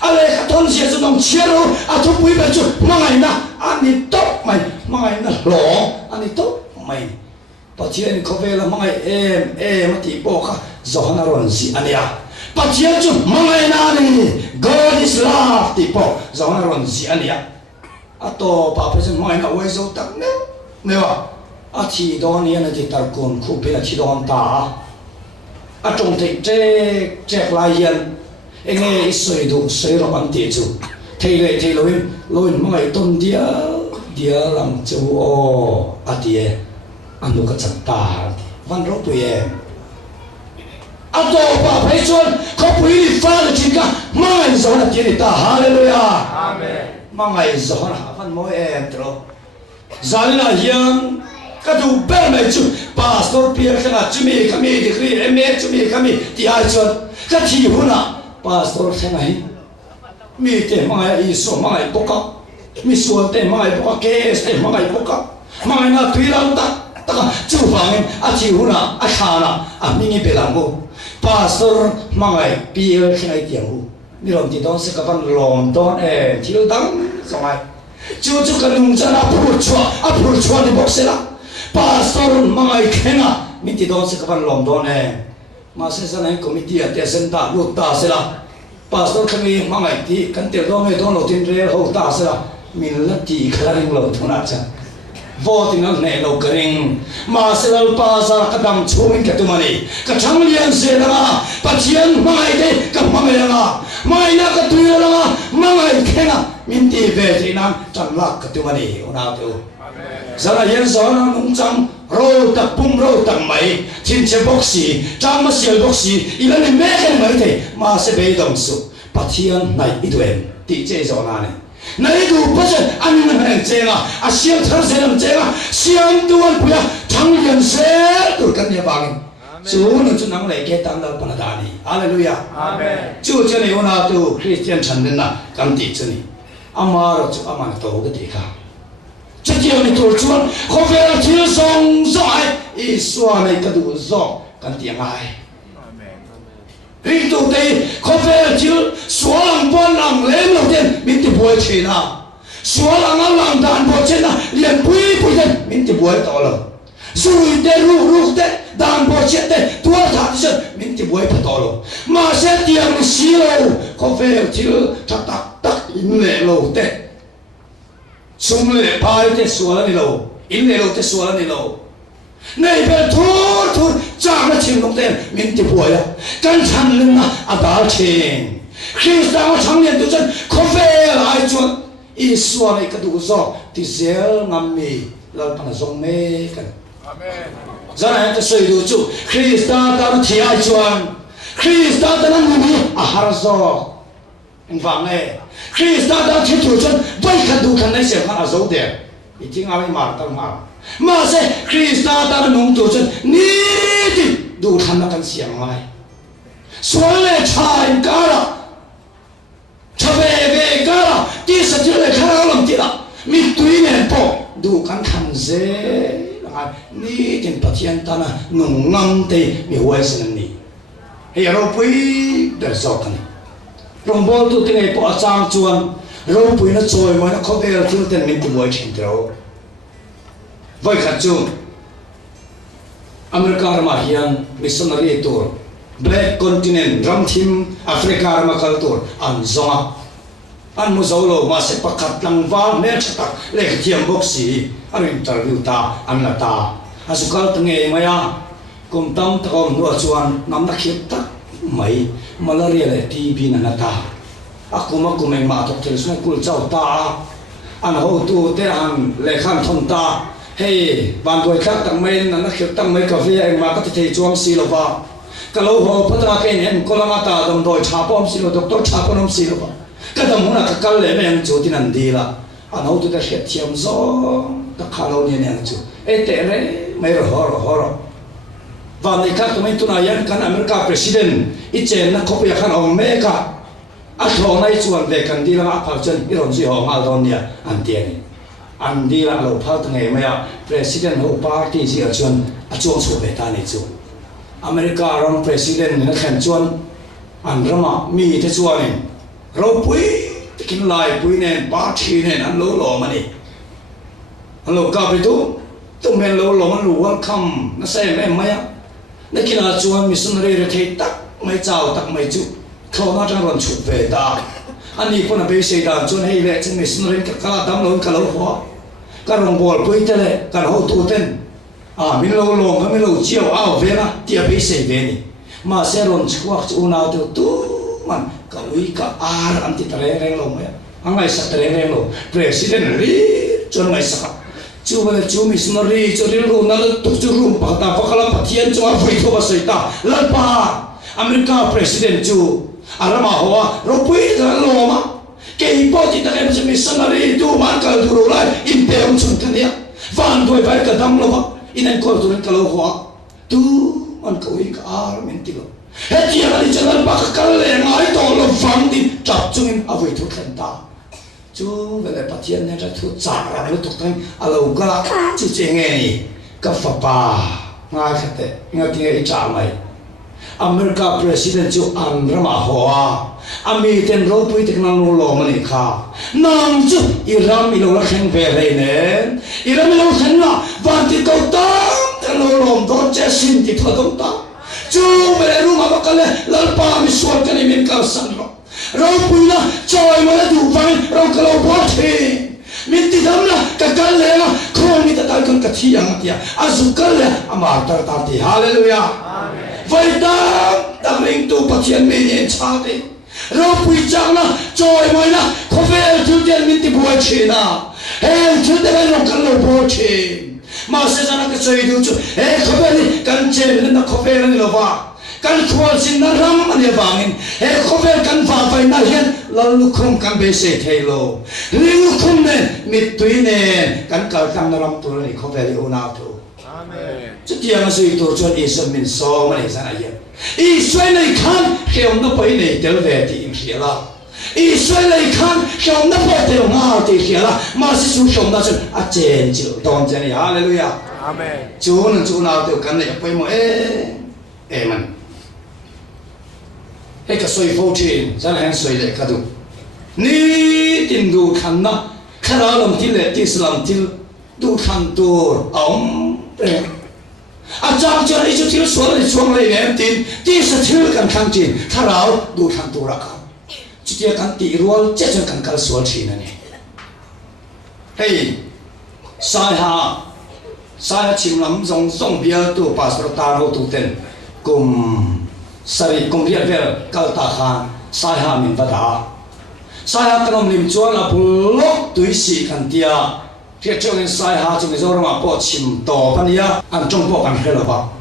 cái thôn xe nó chia rồi à thu bui cái chú mang ngày na anh ấy tốt mày mang ngày na lỗ anh ấy tốt mày bắt chia anh có về là mang ngày em mà thì bỏ cả gió nó rồi gì anh ấy bắt chia chú mang ngày na này God is love thì bỏ gió nó rồi gì anh ấy à to bà phải xem mang ngày na quay sâu tắc nè à chỉ đó này là chỉ ta còn khu bên là chỉ đó ta à trong thế chế lại hiện anh ấy soi đủ soi rồi ăn tiệt chú thấy lối mọi tôn dia làm chú ô à dia anh nó có chẳng ta văn rốt tụi em à to bà phải chọn có quý pha là chỉ cả mai giờ là tiền ta hallelujah amen mai giờ là văn mỗi em rồi giờ là hiện cái đồ bé này chú pastor Pierre cái là chú mi kami đi khi em chú mi kami thì ai chọn cái gì hôn à pastor thế này mi thế mai iso mai boka mi suan thế mai boka kes thế mai boka mai na tùy lang ta ta chú phang à chỉ hôn à khana à mi nghe về làm bộ pastor mai Pierre cái này tiếng hú mi làm thì đó sẽ các bạn làm đó thiếu đắng xong rồi chú cái nung chân approach đi bóc xe la pastor mangai khenga miti don se kapan lom don e ma se sa nai committee attention ta lu ta se la pastor khami mangai ti kan te do me don lo tin re ho ta se la min la ti khalaring lo thuna cha voting al ne lo kering ma se la pa sa kadam chumin ka tumani ka changlian se la pachian mangai de ka mangai la mai na ka tuya la mangai khenga min ti ve ti nam chan lak ka tumani ona tu giờ là hiện giờ nó nung trăng rô tập bung rô tập mấy trên chế bốc xì trang mà xìa bốc xì ý là mình mấy cái mấy thế mà sẽ bị động sự bắt thiên này ít tuổi thì chế giờ này này đủ bắt chân anh mình hành chế à xiêm thở sẽ làm chế xiêm tuôn bây giờ thằng nhân sẽ đủ cái nhà bằng chú nó chú nắm lấy cái tăng đầu bằng đá đi hallelujah amen chú cho nên ona tu Christian chân nên là cảm thấy cho nên ama rồi chú ama tổ cái gì cả chắc chắn là tổ chức có vẻ là thiếu song giỏi ý xoa này cái đủ giỏi cái tiếng ai hình tổ đây có vẻ là thiếu xóa làm quan làm lễ đầu tiên mình thì bồi chuyện à xóa làm đàn bồi chuyện à liền bùi tên mình thì bồi tao rồi rồi tên rú tên đàn bồi chuyện tên tua thắt chân mình thì bồi tao rồi mà sẽ tiếng xí lâu có vẻ là thiếu chắc tắc in lệ lâu tên sung lệ bài thế xóa này lâu in lệ lâu thế xóa này lâu này về thua cha nó chìm trong tên mình thì bồi à căn chăn lưng à đào chìm khi sao chẳng nhận được chân có vẻ là ai chọn ý xóa này cái đủ rõ thì dễ ngắm mì là bằng dòng mê cái giờ này ta xây đủ chú khi ta ta thì ai chọn khi ta ta năng mì à har rõ anh vàng này khi ta ta thì chủ chân vậy cái đủ khăn này sẽ khăn dấu đẹp thì tiếng ai mà tăng mà sẽ khi ta ta nung chủ chân ní thì đủ khăn nó cần xiềng mai xóa lệ trái cả là cha về cả là đi sát lệ khăn làm gì là mình tùy nên bỏ đủ khăn dễ là ní thì bắt hiện ta là nung ngâm thì mình quay sang ní hay là bùi để giọt này rồng bò tu tiếng ấy bỏ trang chuan rồng bùi nó trôi mà nó không về là thiếu tiền mình cũng quay chỉnh đâu vậy khát chung America mà hiện missionary tour Black Continent ram team Africa mà khal tour an zonga an mu zolo mà sẽ pakat lang va mer chatak le thiam boxi an interview ta an la ta asukal tange maya kum tam takom no chuan nam na khit tak mai malaria le TB na ta akuma kumeng ma tok tel sna kul chau ta an ho tu te an le khan thon ta hey ban đuôi khác tặng mấy nó khiết tặng mấy cà phê anh mà có thể thấy chuông xì lova cái lâu hồ bắt ra cái này có làm ta đầm đuôi chả bom xì lova doctor chả bom xì lova cái đầm hông là cái lẽ mấy anh chủ tin anh đi là anh hậu tụi ta sẽ chiếm gió ta khá lâu như này chứ ê tệ đấy mấy rồi hò rồi và này các tụi mình tụi này kan America president ít chén nó không phải khăn ông mẹ cả thằng này chuẩn về cần đi làm áp chân cái đồng chí họ ngal don nha anh tiền anh đi làm lâu phao ngày mấy president hậu party gì ở chuẩn chuông số về ta này chứ America rong president nó khen chuẩn anh ra mà mi thế chuẩn này rau bui kinh lại bui nên party nên anh lố lò mà đi anh lố cà phê tụi mình lố lò anh lố welcome nó xem em mấy nó khi nào chuan missionary rồi thấy tắc mấy chào tắc mấy chú khâu nó trong lần chụp về ta anh đi con là bây giờ đàn chuan hay lệ trên missionary các đám lớn cả lâu hóa các đồng bò bơi thế này các hậu tu tên mình lâu lòng mình lâu chiều ao về na tiệp bây giờ về này mà sẽ lần chụp chú nào tiêu tu mà cả uy cả anh ti tare reng lòng ấy anh này sát tare reng lòng president đi chuan này sát chú bây giờ chú missionary chú đi luôn nó tụt chú luôn bắt ta phát là phát hiện chú áp phải thua sợi ta lần ba America president chú mà hoa rồi bây giờ lo mà cái bao nhiêu thằng em missionary chú mang cả đồ lại in theo chúng cái này van đuổi phải cả đâm lo mà in anh coi tụi cái lo hoa tu anh coi cái mình tiếc hết giờ này cho nên bác cái này ngay đó là van đi tập trung áp phải thua khen ta chú về lại phát hiện này ra thu trả lại nó thuộc thành lâu cả chú chơi nghe này cái pháp ba ngay cái thế ngay tiếng trả mày America president chú anh ra mà hoa Ami tên râu bụi tên năng lô mà này khá năng chú Iran mi lâu là khen về đây nè Iran mi lâu khen là van thì cầu tám tên lô lồm đó chết xin thì thôi đông ta chú về lại luôn mà cái này lần ba mi suốt cái này mình cao sẵn rồi rau bụi là trời mà nó đủ vang rau cái lâu bớt thì mình thì đâm là cái lẽ là không mình ta tay con cái thi hàng kia azu cái lẽ mà ta thì hallelujah vậy ta mình tu phát triển mình nhận cha đi rau bụi chẳng là trời mà là không phải thứ tiền mình thì bớt thì na thứ tiền rau cái lâu bớt thì mà sẽ ra cái chơi điều chứ không phải cái chơi nên là không phải là nhiều vào kan khual sin na ram ane wangin he khovel kan va vai na hian lalu khum kan be se thelo ring khum ne mit tui ne kan kal kam na ram tur ni khovel u na tu amen chu tia na sui tur chon isan min so ma ne sana ya I swai nei khan khem na pai nei tel ve ti im hiala I swai nei khan khem na pa te nga ti hiala ma si su khem na chen a chen chi don chen ya hallelujah amen chu na tu kan nei pai mo amen hết cái suy phô chuyện, rất là hết suy lệ cả đủ. Ní tin đủ khăn na, khá là làm tin lệ, tin làm tin đủ khăn đủ ông. Chắc cho nên chút số là xuống lại em tin sẽ thiếu cần khăn chuyện, khá là đủ khăn đủ ra không. Chút kia cần tỉ ruột, chết cho cần cả số chuyện này. Hey, sai ha chim lắm dòng bia tụ passport ta hậu tụ tên cùng sari công việc về câu ta khan sai ha mình bắt đã sai ha cái ông lim chuan là bung lốc túi xì khăn tia phía trong cái sai ha trong cái chỗ mà bỏ chìm tổ pan ya ăn trong bộ ăn hết là bao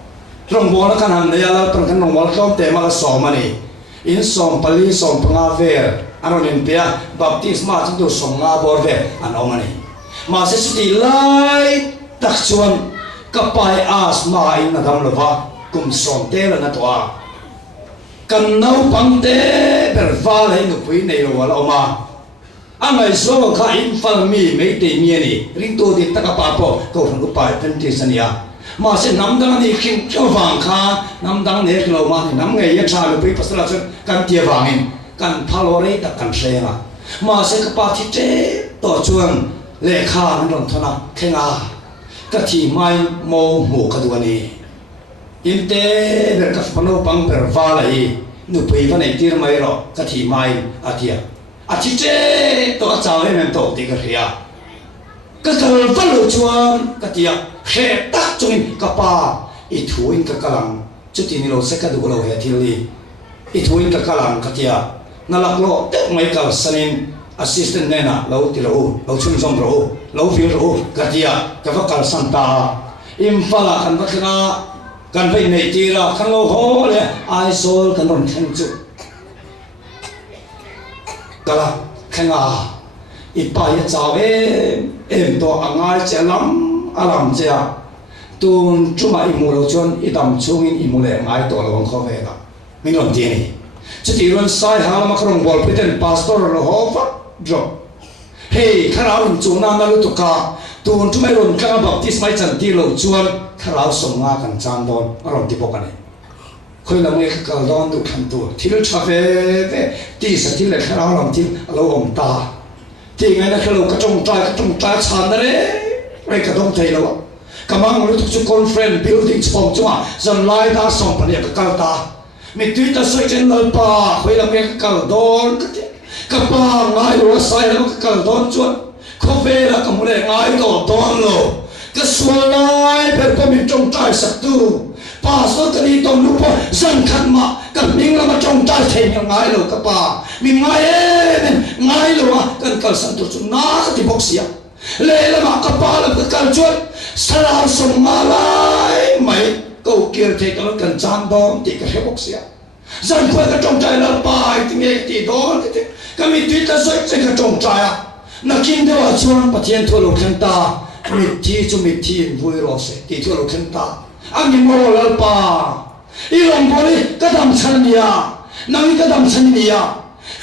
trong bộ nó khăn hàng này là trong cái trong bộ nó không thể mà là sò mà này in sòm pali sòm panga về anh ông lim pia baptisma chúng tôi sòm nga bor về anh ông này mà sẽ xuất hiện lại đặc chuan cái bài asma in là đam là bao cùng sòm té là nó toa cần nấu bằng té bèn pha lấy nụ quý này rồi là mà anh ấy số khai in phần mi mấy tỷ miên này riêng tôi thì tất cả bà bố câu thằng cái bài phân tích sanh ya mà sẽ nắm đằng này khi cho vàng kha nắm đằng này cái lầu mà thì nắm ngày nhất sao được bị phát là cần tiền vàng in cần pha lô đấy ta cần xe mà sẽ cái bà thì chế tổ chuông lệ kha nó đồng thona khen cái thì mai mô mù cái đồ này in te ber ka phano pang per va lai nu pui va nei tir mai ro ka thi mai atia che to cha le men to ti ka ria ka kal va lo chuan ka tia he tak chung ka pa I thu in ka kalang chu ti ni lo se ka du lo he thil li I thu in ka kalang ka tia na lak lo te mai ka sanin assistant ne na lo ti ro lo chum som ro lo fi ro ka tia ka va kal san ta im fa la kan va kana cần phải này thì là khăn lâu hố đấy ai xôi cần còn khen chụp cả là khen ipa ya chao em to angai che lam alam che tun chuma imulo chon idam chungin imule ngai to lo kho ve la min lom ti ni chuti ron sai ha ma khrong bol piten pastor lo ho fa drop hey kharau chu na na lu tu ka tun chuma ron ka baptist mai chan ti lo chuan kharau som nga kan chan don arom ti pokani khoi la me ka don du khan tu thil tha ve ti sa ti le kharau lam ti lo om ta ti ngai na khalo ka trong trai chan na re re ka dong thei lo kamang lu tu chu conference building chom chuma zan lai da som pa ne ka kal ta mi tu ta soi chen lal pa khoi la me ka kal don ka pa ngai lo sai lo ka kal don chuan kho ve la ka mu le ngai do don lo ka sual lai per pa mi trong trai sak tu pa so ka ni tom lu po zan khat ma ka ming la ma trong trai thei ngai lo ka pa mi ngai lo kan kal san tu chu na ka ti box ya le la ma ka pa la ka kal chuan salam som ma lai mai câu kia thei ka kan chan dom ti ka he box ya zan khoi ka trong trai la pa ti nge ti don ka mi ti ta soi chen ka trong trai na kin de wa chuan pathian tho lo khan ta mi thi vui ro se ti tho lo khan ta ang mo la pa i long boli ka dam chan ya nang ka dam chan ya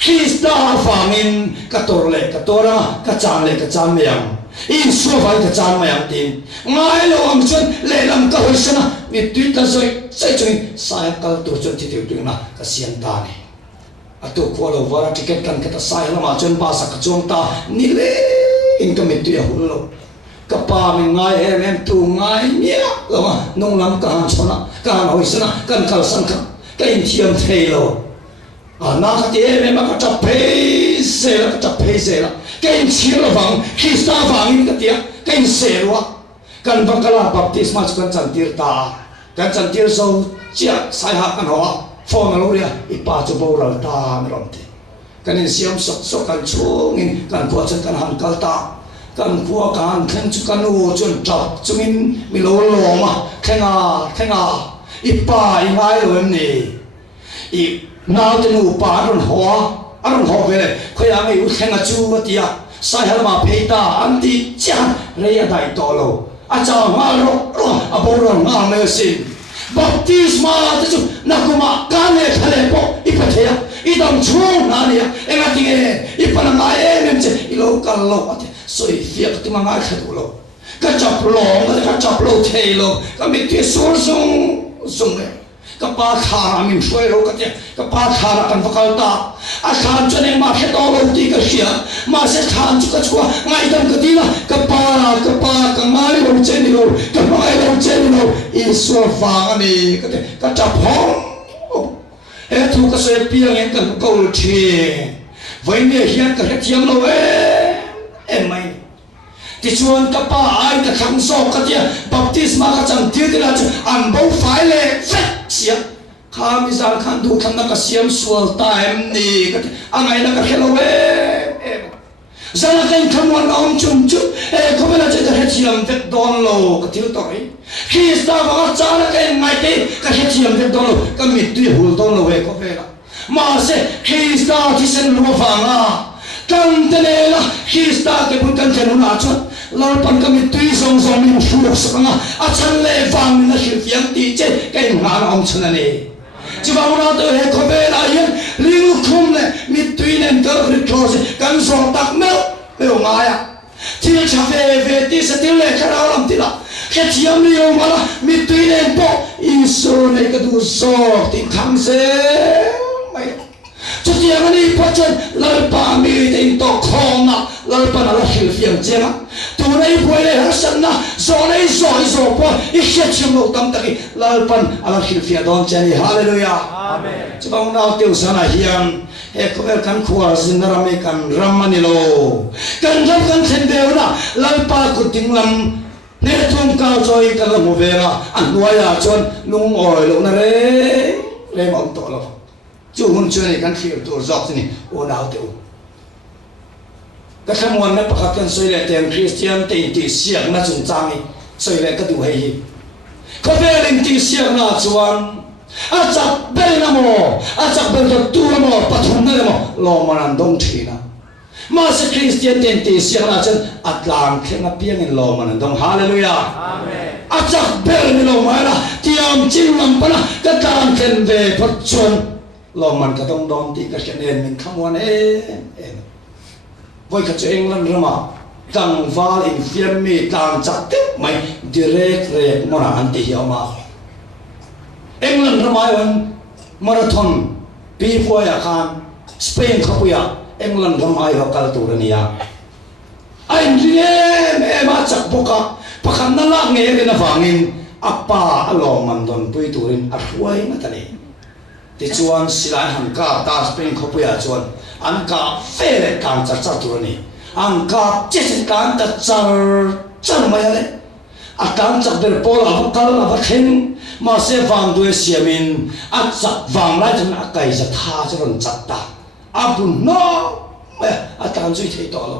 Krista fangin ka torle ka tora ka chan meyang in so vai ka chan meyang tin ngai lo am chun le lam ka hoisana mi tu ta soi sai chui sai ka tu chun ti tu na ka sian ta ni atu ko lo wara ticket kan ka ta sai la ma chun ba sa ka chong ta ni le in ka mi tu ya hu lo ka pa mi ngai em tu ngai nia lo ma nong lam ka han chona ka han hoisana kan kal san ka in thiam thei lo na ka ti em ma ka ta pe se la cái chiếu là vắng khi ta vắng cái tiếng cái xe loa cần vắng cái là baptist mà cần chân tiệt ta cần chân tiệt sâu chia sai hạ cần họ phong nó đi ipa cho bầu rồi ta mới làm thế cần xem sốc cần chung cần qua chân cần hành cần ta cần qua cần khen chú cần u chuẩn chặt chúng mình lâu mà khen ipa ngay rồi em nè nào tên u pa rồi hoa anh học về này, khơi anh ấy khen là chú mất tiệt, sai hết mà phải ta anh đi chán, lấy anh đại to lâu, anh chào ngã rồi, anh bố rồi ngã mới xin, baptism mà thế chứ, na cũng mà cái này khai lệ bộ, ít phải thế, ít đồng chuông nào nè, em ăn tiếng ít phải là ngài em chứ, ít lâu cả lâu thế, soi việc thì mà ngài khai đủ lâu, cái chập lâu thế lâu, cái mình tuyệt số sung này. Cái ba khá mình xuôi rồi cái ba khá là cần phải ta à khá cho nên mà hết đó lâu thì cái gì mà sẽ khá cho cái chúa ngay trong cái gì là cái ba cái ngay lâu trên lâu cái ngay lâu trên lâu Isu vàng này cái chập hông hết thu cái xe piang em cần câu chuyện với người hiện cái hết chiếm lâu em mày thì chuan cái ba ai cái khăn sọc cái gì baptism cái chẳng thiếu thì là anh bố phải lệ phép xia kami sang khan du khan na ka siam sual time ni ang ai na ka hello em zala kan khamwan om chum chu ko mena che ka hiam vet don lo ka til to ai Krista va cha na ka ngai te ka hiam vet don lo ka mi tu hul don lo we ko ve la ma se Krista ti sen lo fa nga kan te le la Krista ke bun kan chen na chu lor pan ka mi tu song min shu sa nga a chan le wang na hil fiam ti che ka nga om chuna ni chỉ bảo nó tôi hết có về lại yên linh khum này mi tuy nên tớ được cho gì cần số tắc mèo mèo ngài à thì nó chả về tí sẽ tiêu lệ cái đó làm tí là cái chiếm liều mà là mi tuy nên bộ Isu này cái đủ số tìm thằng sẽ mày cho chị em đi bắt chân lời bà mi tìm tổ không à lời bà nó là hiểu phiền chứ mà tụi này quay lại hết sân à rồi này rồi qua ít chết chiếm lộ tâm tắc lời bà nó hiểu phiền đón chân đi hallelujah amen chứ bao nào tiêu sản là hiền hệ có vẻ căn khua xin ra mấy căn ramani lo căn rất căn thiên đều là lời bà của tiếng lâm nếu thôn cao rồi cái là một về là ăn nuôi à chôn nung ỏi lộ na đấy lên ông tổ lo chú hôn chơi này căn phiền tổ dọc thế này ô nào tiểu cái khám quan nó bắt đầu xoay lại tiền Christian tiền tỷ siêng nó dùng trang này xoay lại cái điều hay có vẻ linh tỷ siêng là chuan à chắc bên nào mò à chắc bên đó tu mò bắt hôn này mò lo mà làm đông thủy na mà sẽ Christian tiền tỷ siang là chân atlang khen ngập piang in lo man dong hallelujah amen achak bel ni lo mai la tiam chin lam pana ka tan khen về phật chuan lo man ka dong dong ti ka khen en min khamwan en voi ka cheng lan rama tang val in fiam mi tang chak te mai direct re mora anti hiao ma England ramai wan marathon before ya khan Spain khapuya England ramai ho kal turania ain rie me ma chak boka pakhan na la nge re na wangin apa alo man don pui turin athuai na tani ti chuan silai han ka ta Spain khapuya chuan an ka fere kan cha cha turani an ka che kan ta char mai ale akan chak ber pol avakal avakhen ma se wang due siamin at chak wang lai jan akai ja tha charon chatta abun no atan chui thei to lo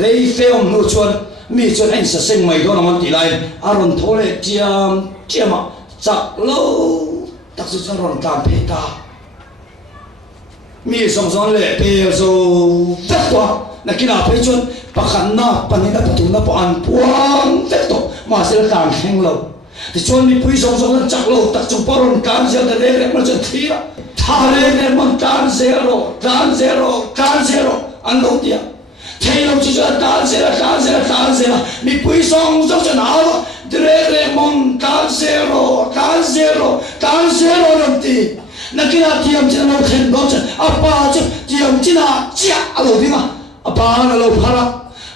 rei feom nu chuan mi chuan anh sa seng mai do na man ti lai aron thole tiam tiama chak lo tak su charon tam pe ta mi song song le pe zo tak to na kina pe chuan pakhan na panina patuna po an puang tak to ma se kan heng lo thì chuan mi pui song song chak lo tak chu poron kan zel da le ma chen thira thare ne man kan zero an lo dia thei lo chi cha kan zero mi pui song song chen alo dire mon kan zero ram ti na kina tiam chen lo khen bo chen apa chu tiam china chia alo dinga apa na lo phara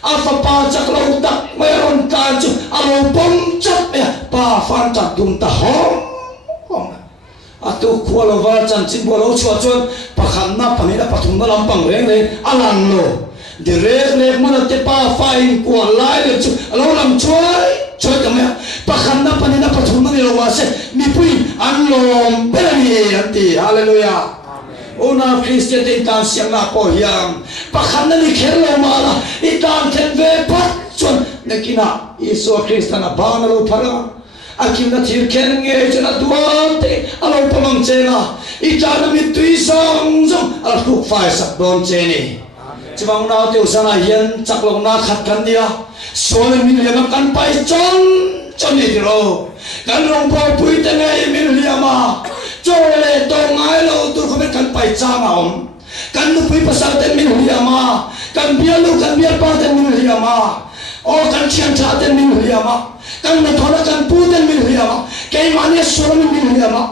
apa pa chak lo tak meron kan chu alo bom chap ya pa fan chak dum ta hom atu khwalo wa chan chin bo lo chua chuan pakhan na panina pathum na lampang reng le alang lo de re mon te pa fine ko lai le chu alo lam choi kam ya pakhan na panina pathum na lo wa se mi pui an lom belani ati hallelujah ona Christian tin tan siang na po hiam pakhan na ni kherlo mala itan then ve pat chon nakina Isu Kristan na bana lo phara akim na thir khen nge chana duante alo pamang chena itana mi tui song song al khu fai sak don cheni chawang na teu sana hian chaklong na khat kan dia sole min lema kan pai chon ni ro kan rong po pui te nge min liama chole to ngai lo tu kho kan pai cha ma om kan nu pui pasal ten min liama kan bia lu kan bia pa ten min liama o kan chian cha ten min liama kan na thona kan pu ten min liama ke mane solo min liama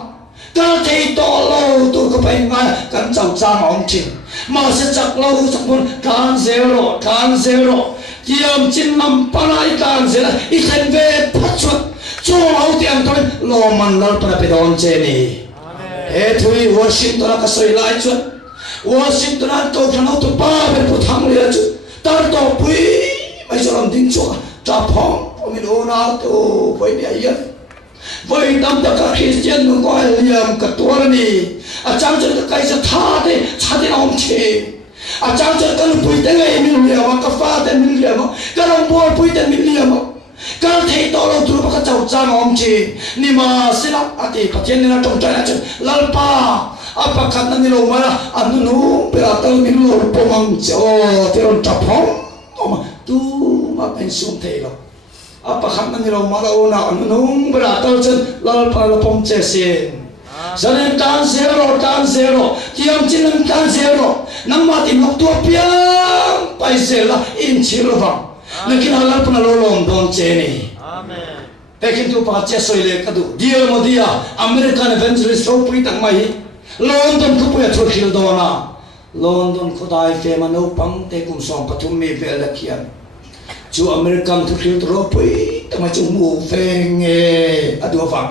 kan thei to lo tu kho pai ngai kan chau cha ma om chin ma se chak lo chak mun kan zero tiam chin nam panai kan zera I khen ve phachut chu au tiam toi lo man lal para pe don che ni e thui Washington ka soi lai chu Washington to khano to pa be pu thang le chu tar to pui mai choram ding chu ta phong min ona to voi ni ai voi dam ta ka Christian nu ko liam ka tor ni a chang chen ka kai sa tha de cha de om che a chang chen ka lu pui te ngai min liam ka fa te min liam ka long bo pui te min liam ka thei to lo tu ka chau chang om che ni ma sila ati patien ni na tong ta chen lal pa apa khat na ni lo ma anu nu pe atal min lo pomang cho te ron ta phong oma tu ma pen sum thei lo apa khat na ni lo ma lo na anu nu pe atal chen lal pa lo pom che sen Zanen tan zero tiam chin tan zero namma ti nok tu piang pai zela in chilova lekin halal pun lo lom don cheni amen pekin tu pa che soile kadu dia mo dia American evangelist ro pui tang mai London ku pu ya thur khil do na London khudai fe ma no pam te kum som pathum mi vel la khian chu American thur khil ro pui tama chu mu fe nge adu fa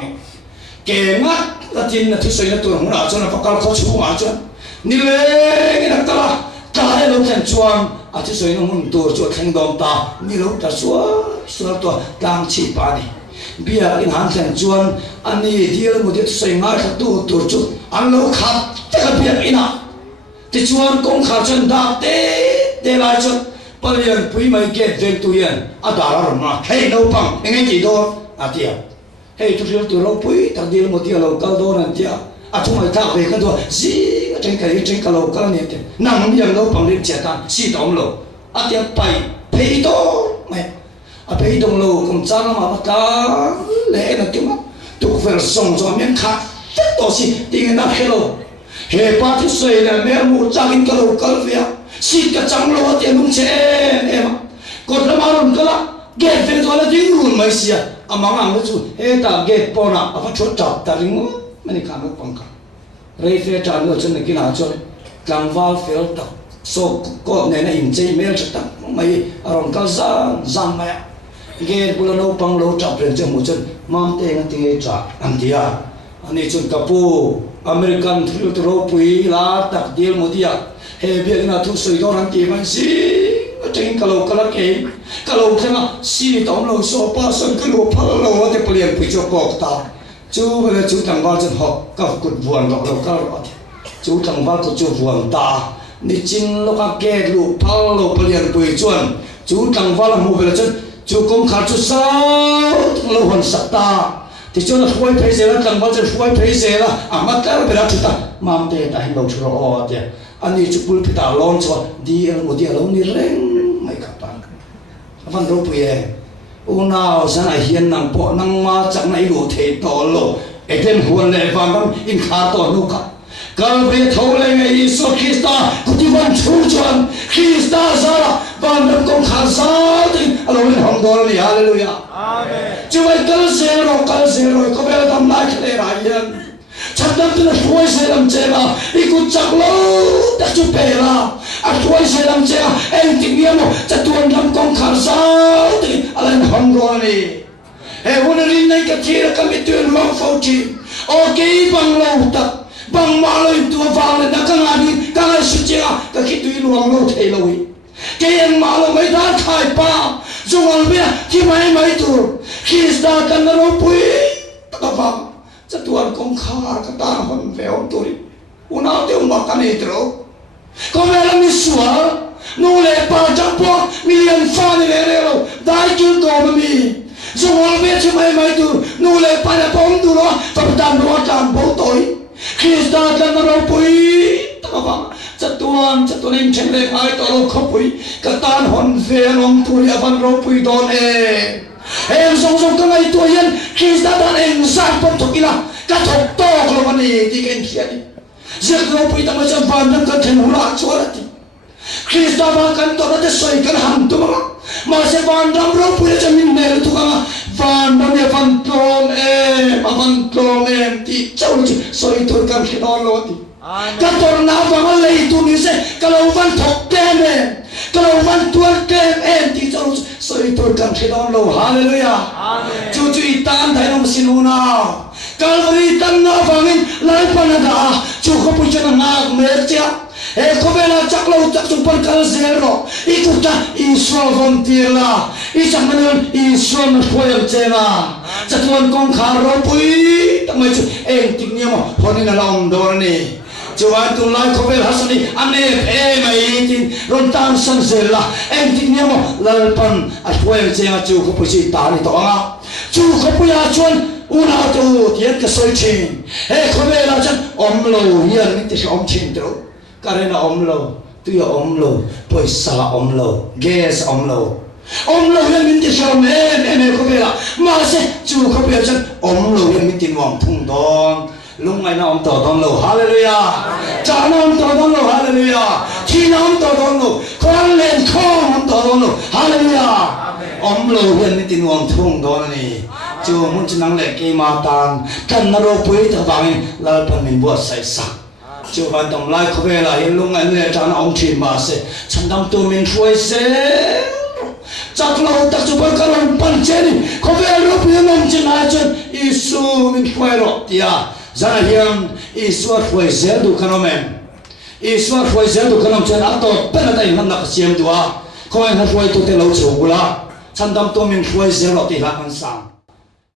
ke ngat latin na thu soi na tu hung na chon pakal kho chu ma chon ni le ngi na tala ta le lo khen chuan a thu soi no mun tu chu khang dom ta ni lo ta suwa to tang chi pa ni bia in han khen chuan ani dial mo de thu soi nga kha tu chu an lo khat te ka bia ina ti chuan kong kha chon da te la chon palian pui mai get ven tu yan a da la ma hey no pang ngai ti do a tia hey tu tu lo pui ta dia mo dia lo kal do nan tia a tu mai ta ve kan do zi trên cái lầu cái này thì nằm giờ lâu bằng đến trẻ con xí đóng lầu à tiếng bay pay đó mày à pay đồng lầu cũng cha nó mà bắt ta lẽ là tiếng mắt tụi phải sống cho miếng khác tất đó xí tiếng nào hello hệ ba thứ xây là mẹ mua cha cái lầu cái việc xí cái trắng lầu tiếng đúng trẻ em còn nó mà luôn cái là ghét về rồi là tiếng luôn mấy xí à mà ngang cái chú hệ ta ghét bỏ na à phải chốt chặt ta đi ngó mình khám được bằng cả rây phê trả nữa chân này cái nào cho càng vào phê tập số có này là in chơi mail cho tập mấy orang kaza zam mày ghét bula nấu bằng lâu chập lên chân một chân mam tê ngang tê trả anh tia anh ấy chân kapu American thrill to rope pui la tak deal một tia he biết là thu sợi đó anh tia mà xí trên kalau kena si tóm lâu số pa sân cái lúa phá lâu thì liền bị cho cọp ta chú bây giờ chú thằng vào chân học các cột vuông gọc lâu các rồi chú thằng vào cột chú vuông ta ni chín lúc các kẻ lúa phá lâu liền bị chuẩn chú thằng vào là mua về là chân chú công khát chú sao lâu hoàn sắc ta thì chú là phơi phơi xe là thằng vào chân phơi phơi xe là mà cái bây giờ chú ta mam tê ta hình lâu chú rồi thì anh ấy chú bul pita lon cho đi một đi lâu ni reng mấy các bạn văn đâu bây giờ nào sáng nay hiền năng bộ năng ma chẳng này đủ thể to lộ em thêm huân lệ vàng lắm in khá to nô cả cái việc thâu lên ngày Isu Christa cũng chỉ văn chú chuẩn Christa ra là vàng đâm công khá sao thì alo lên hồng đó đi hallelujah amen chứ vậy cái gì rồi có vẻ tâm lại cái này là hiền chắc chắn là thuê xe làm chơi mà đi cũng chắc lâu đã chụp bể là thuê xe làm chơi em tình yêu chắc tuần làm công khá sao thì anh không rồi này em hôm nay này cái gì là cái tuyên mang phâu chi ok bằng lâu tập bằng mà lời tua vàng là các ngài đi các ngài sự chơi cái khi tuyên luồng lâu thế lâu cái em mà là mấy đá khai pa dùng ở bên khi mấy tuổi khi ra cái nó bùi các vàng chắc tuan công khá cái ta hòn vẹo tôi unao tiêu mặc cái này rồi có vẻ là mi sủa nô lệ ba trăm po million fan này rồi đại chưa có mà mi dùng ở bên chứ mấy tuổi nô lệ ba là bom tu đó tập đàn đó đàn bố tôi khi ra cái nó bùi các bạn chắc tuan em chẳng lẽ ai tao không bùi cái ta hòn vẹo ông tôi ở văn rồi bùi đòn em sống cái ngày tuổi yên khi ta đang em sang phong thuộc kia cái thuộc to của vấn đề thì cái kia đi giết nó bị ta mới cho van nó cái thằng hula chúa đi khi ta vào cái đó nó sẽ cái hàng tu mà sẽ van đâm rồi bị cho mình nè tu mà van đâm ya van tom em thì cháu chứ soi tôi cái khi đó lo thì cái đó nào vào lấy tu mình sẽ cái lâu van thuộc tem em cái lâu van tuột tem em thì cháu soi tôi cái khi đó lo hallelujah chú ý tan thấy nó xin hôn nào Calvary tan na vangin lai panada chú không biết cho nó ngạc chia có vẻ là chắc lâu chắc chúng phân cái zero ikuta Israel volunteer là chẳng nên Israel nó phơi chơi mà chắc tuần con khá rồi bui tao mới chú em tình nhau mà hôm nay là lòng đồ này chú anh tu lai có vẻ là sao đi anh em mày tin rồi tan sang zero là em tình nhau mà lai pan phơi chơi mà chú không biết ta đi đó à chú không biết chuẩn una tu tiết cái soi chín có vẻ là chân lâu hiền mình thì chín đâu karena omlo tu ya omlo pois salah omlo gas omlo yang minti sama em có vẻ là mà sẽ chú có vẻ chân omlo yang minti nuang thung don lúc ngày nào ông tỏ don lo hallelujah cha nào ông tỏ don lo hallelujah khi nào ông tỏ don lo con lên không ông tỏ don lo hallelujah omlo yang minti nuang thung don này chú muốn chân năng lệ cây ma tan cần nó đâu bấy thằng vàng là phần mình buat sai sa chú văn đồng lai có vẻ là hiện lúc này lệ cha nó ông chuyện mà sẽ chân đam tu mình xuôi sẽ chắc lâu chắc chú phải cái lòng pan trên có vẻ lúc như nông chân hai chân Isu mình xuôi rồi tia ra hiện Isu xuôi sẽ đủ khả năng Isu xuôi sẽ đủ khả năng chân ác tốt bên này hắn nạp xiêm đua có anh hắn xuôi tu te lâu chủ là chân đam tu mình xuôi sẽ rồi thì là hắn sang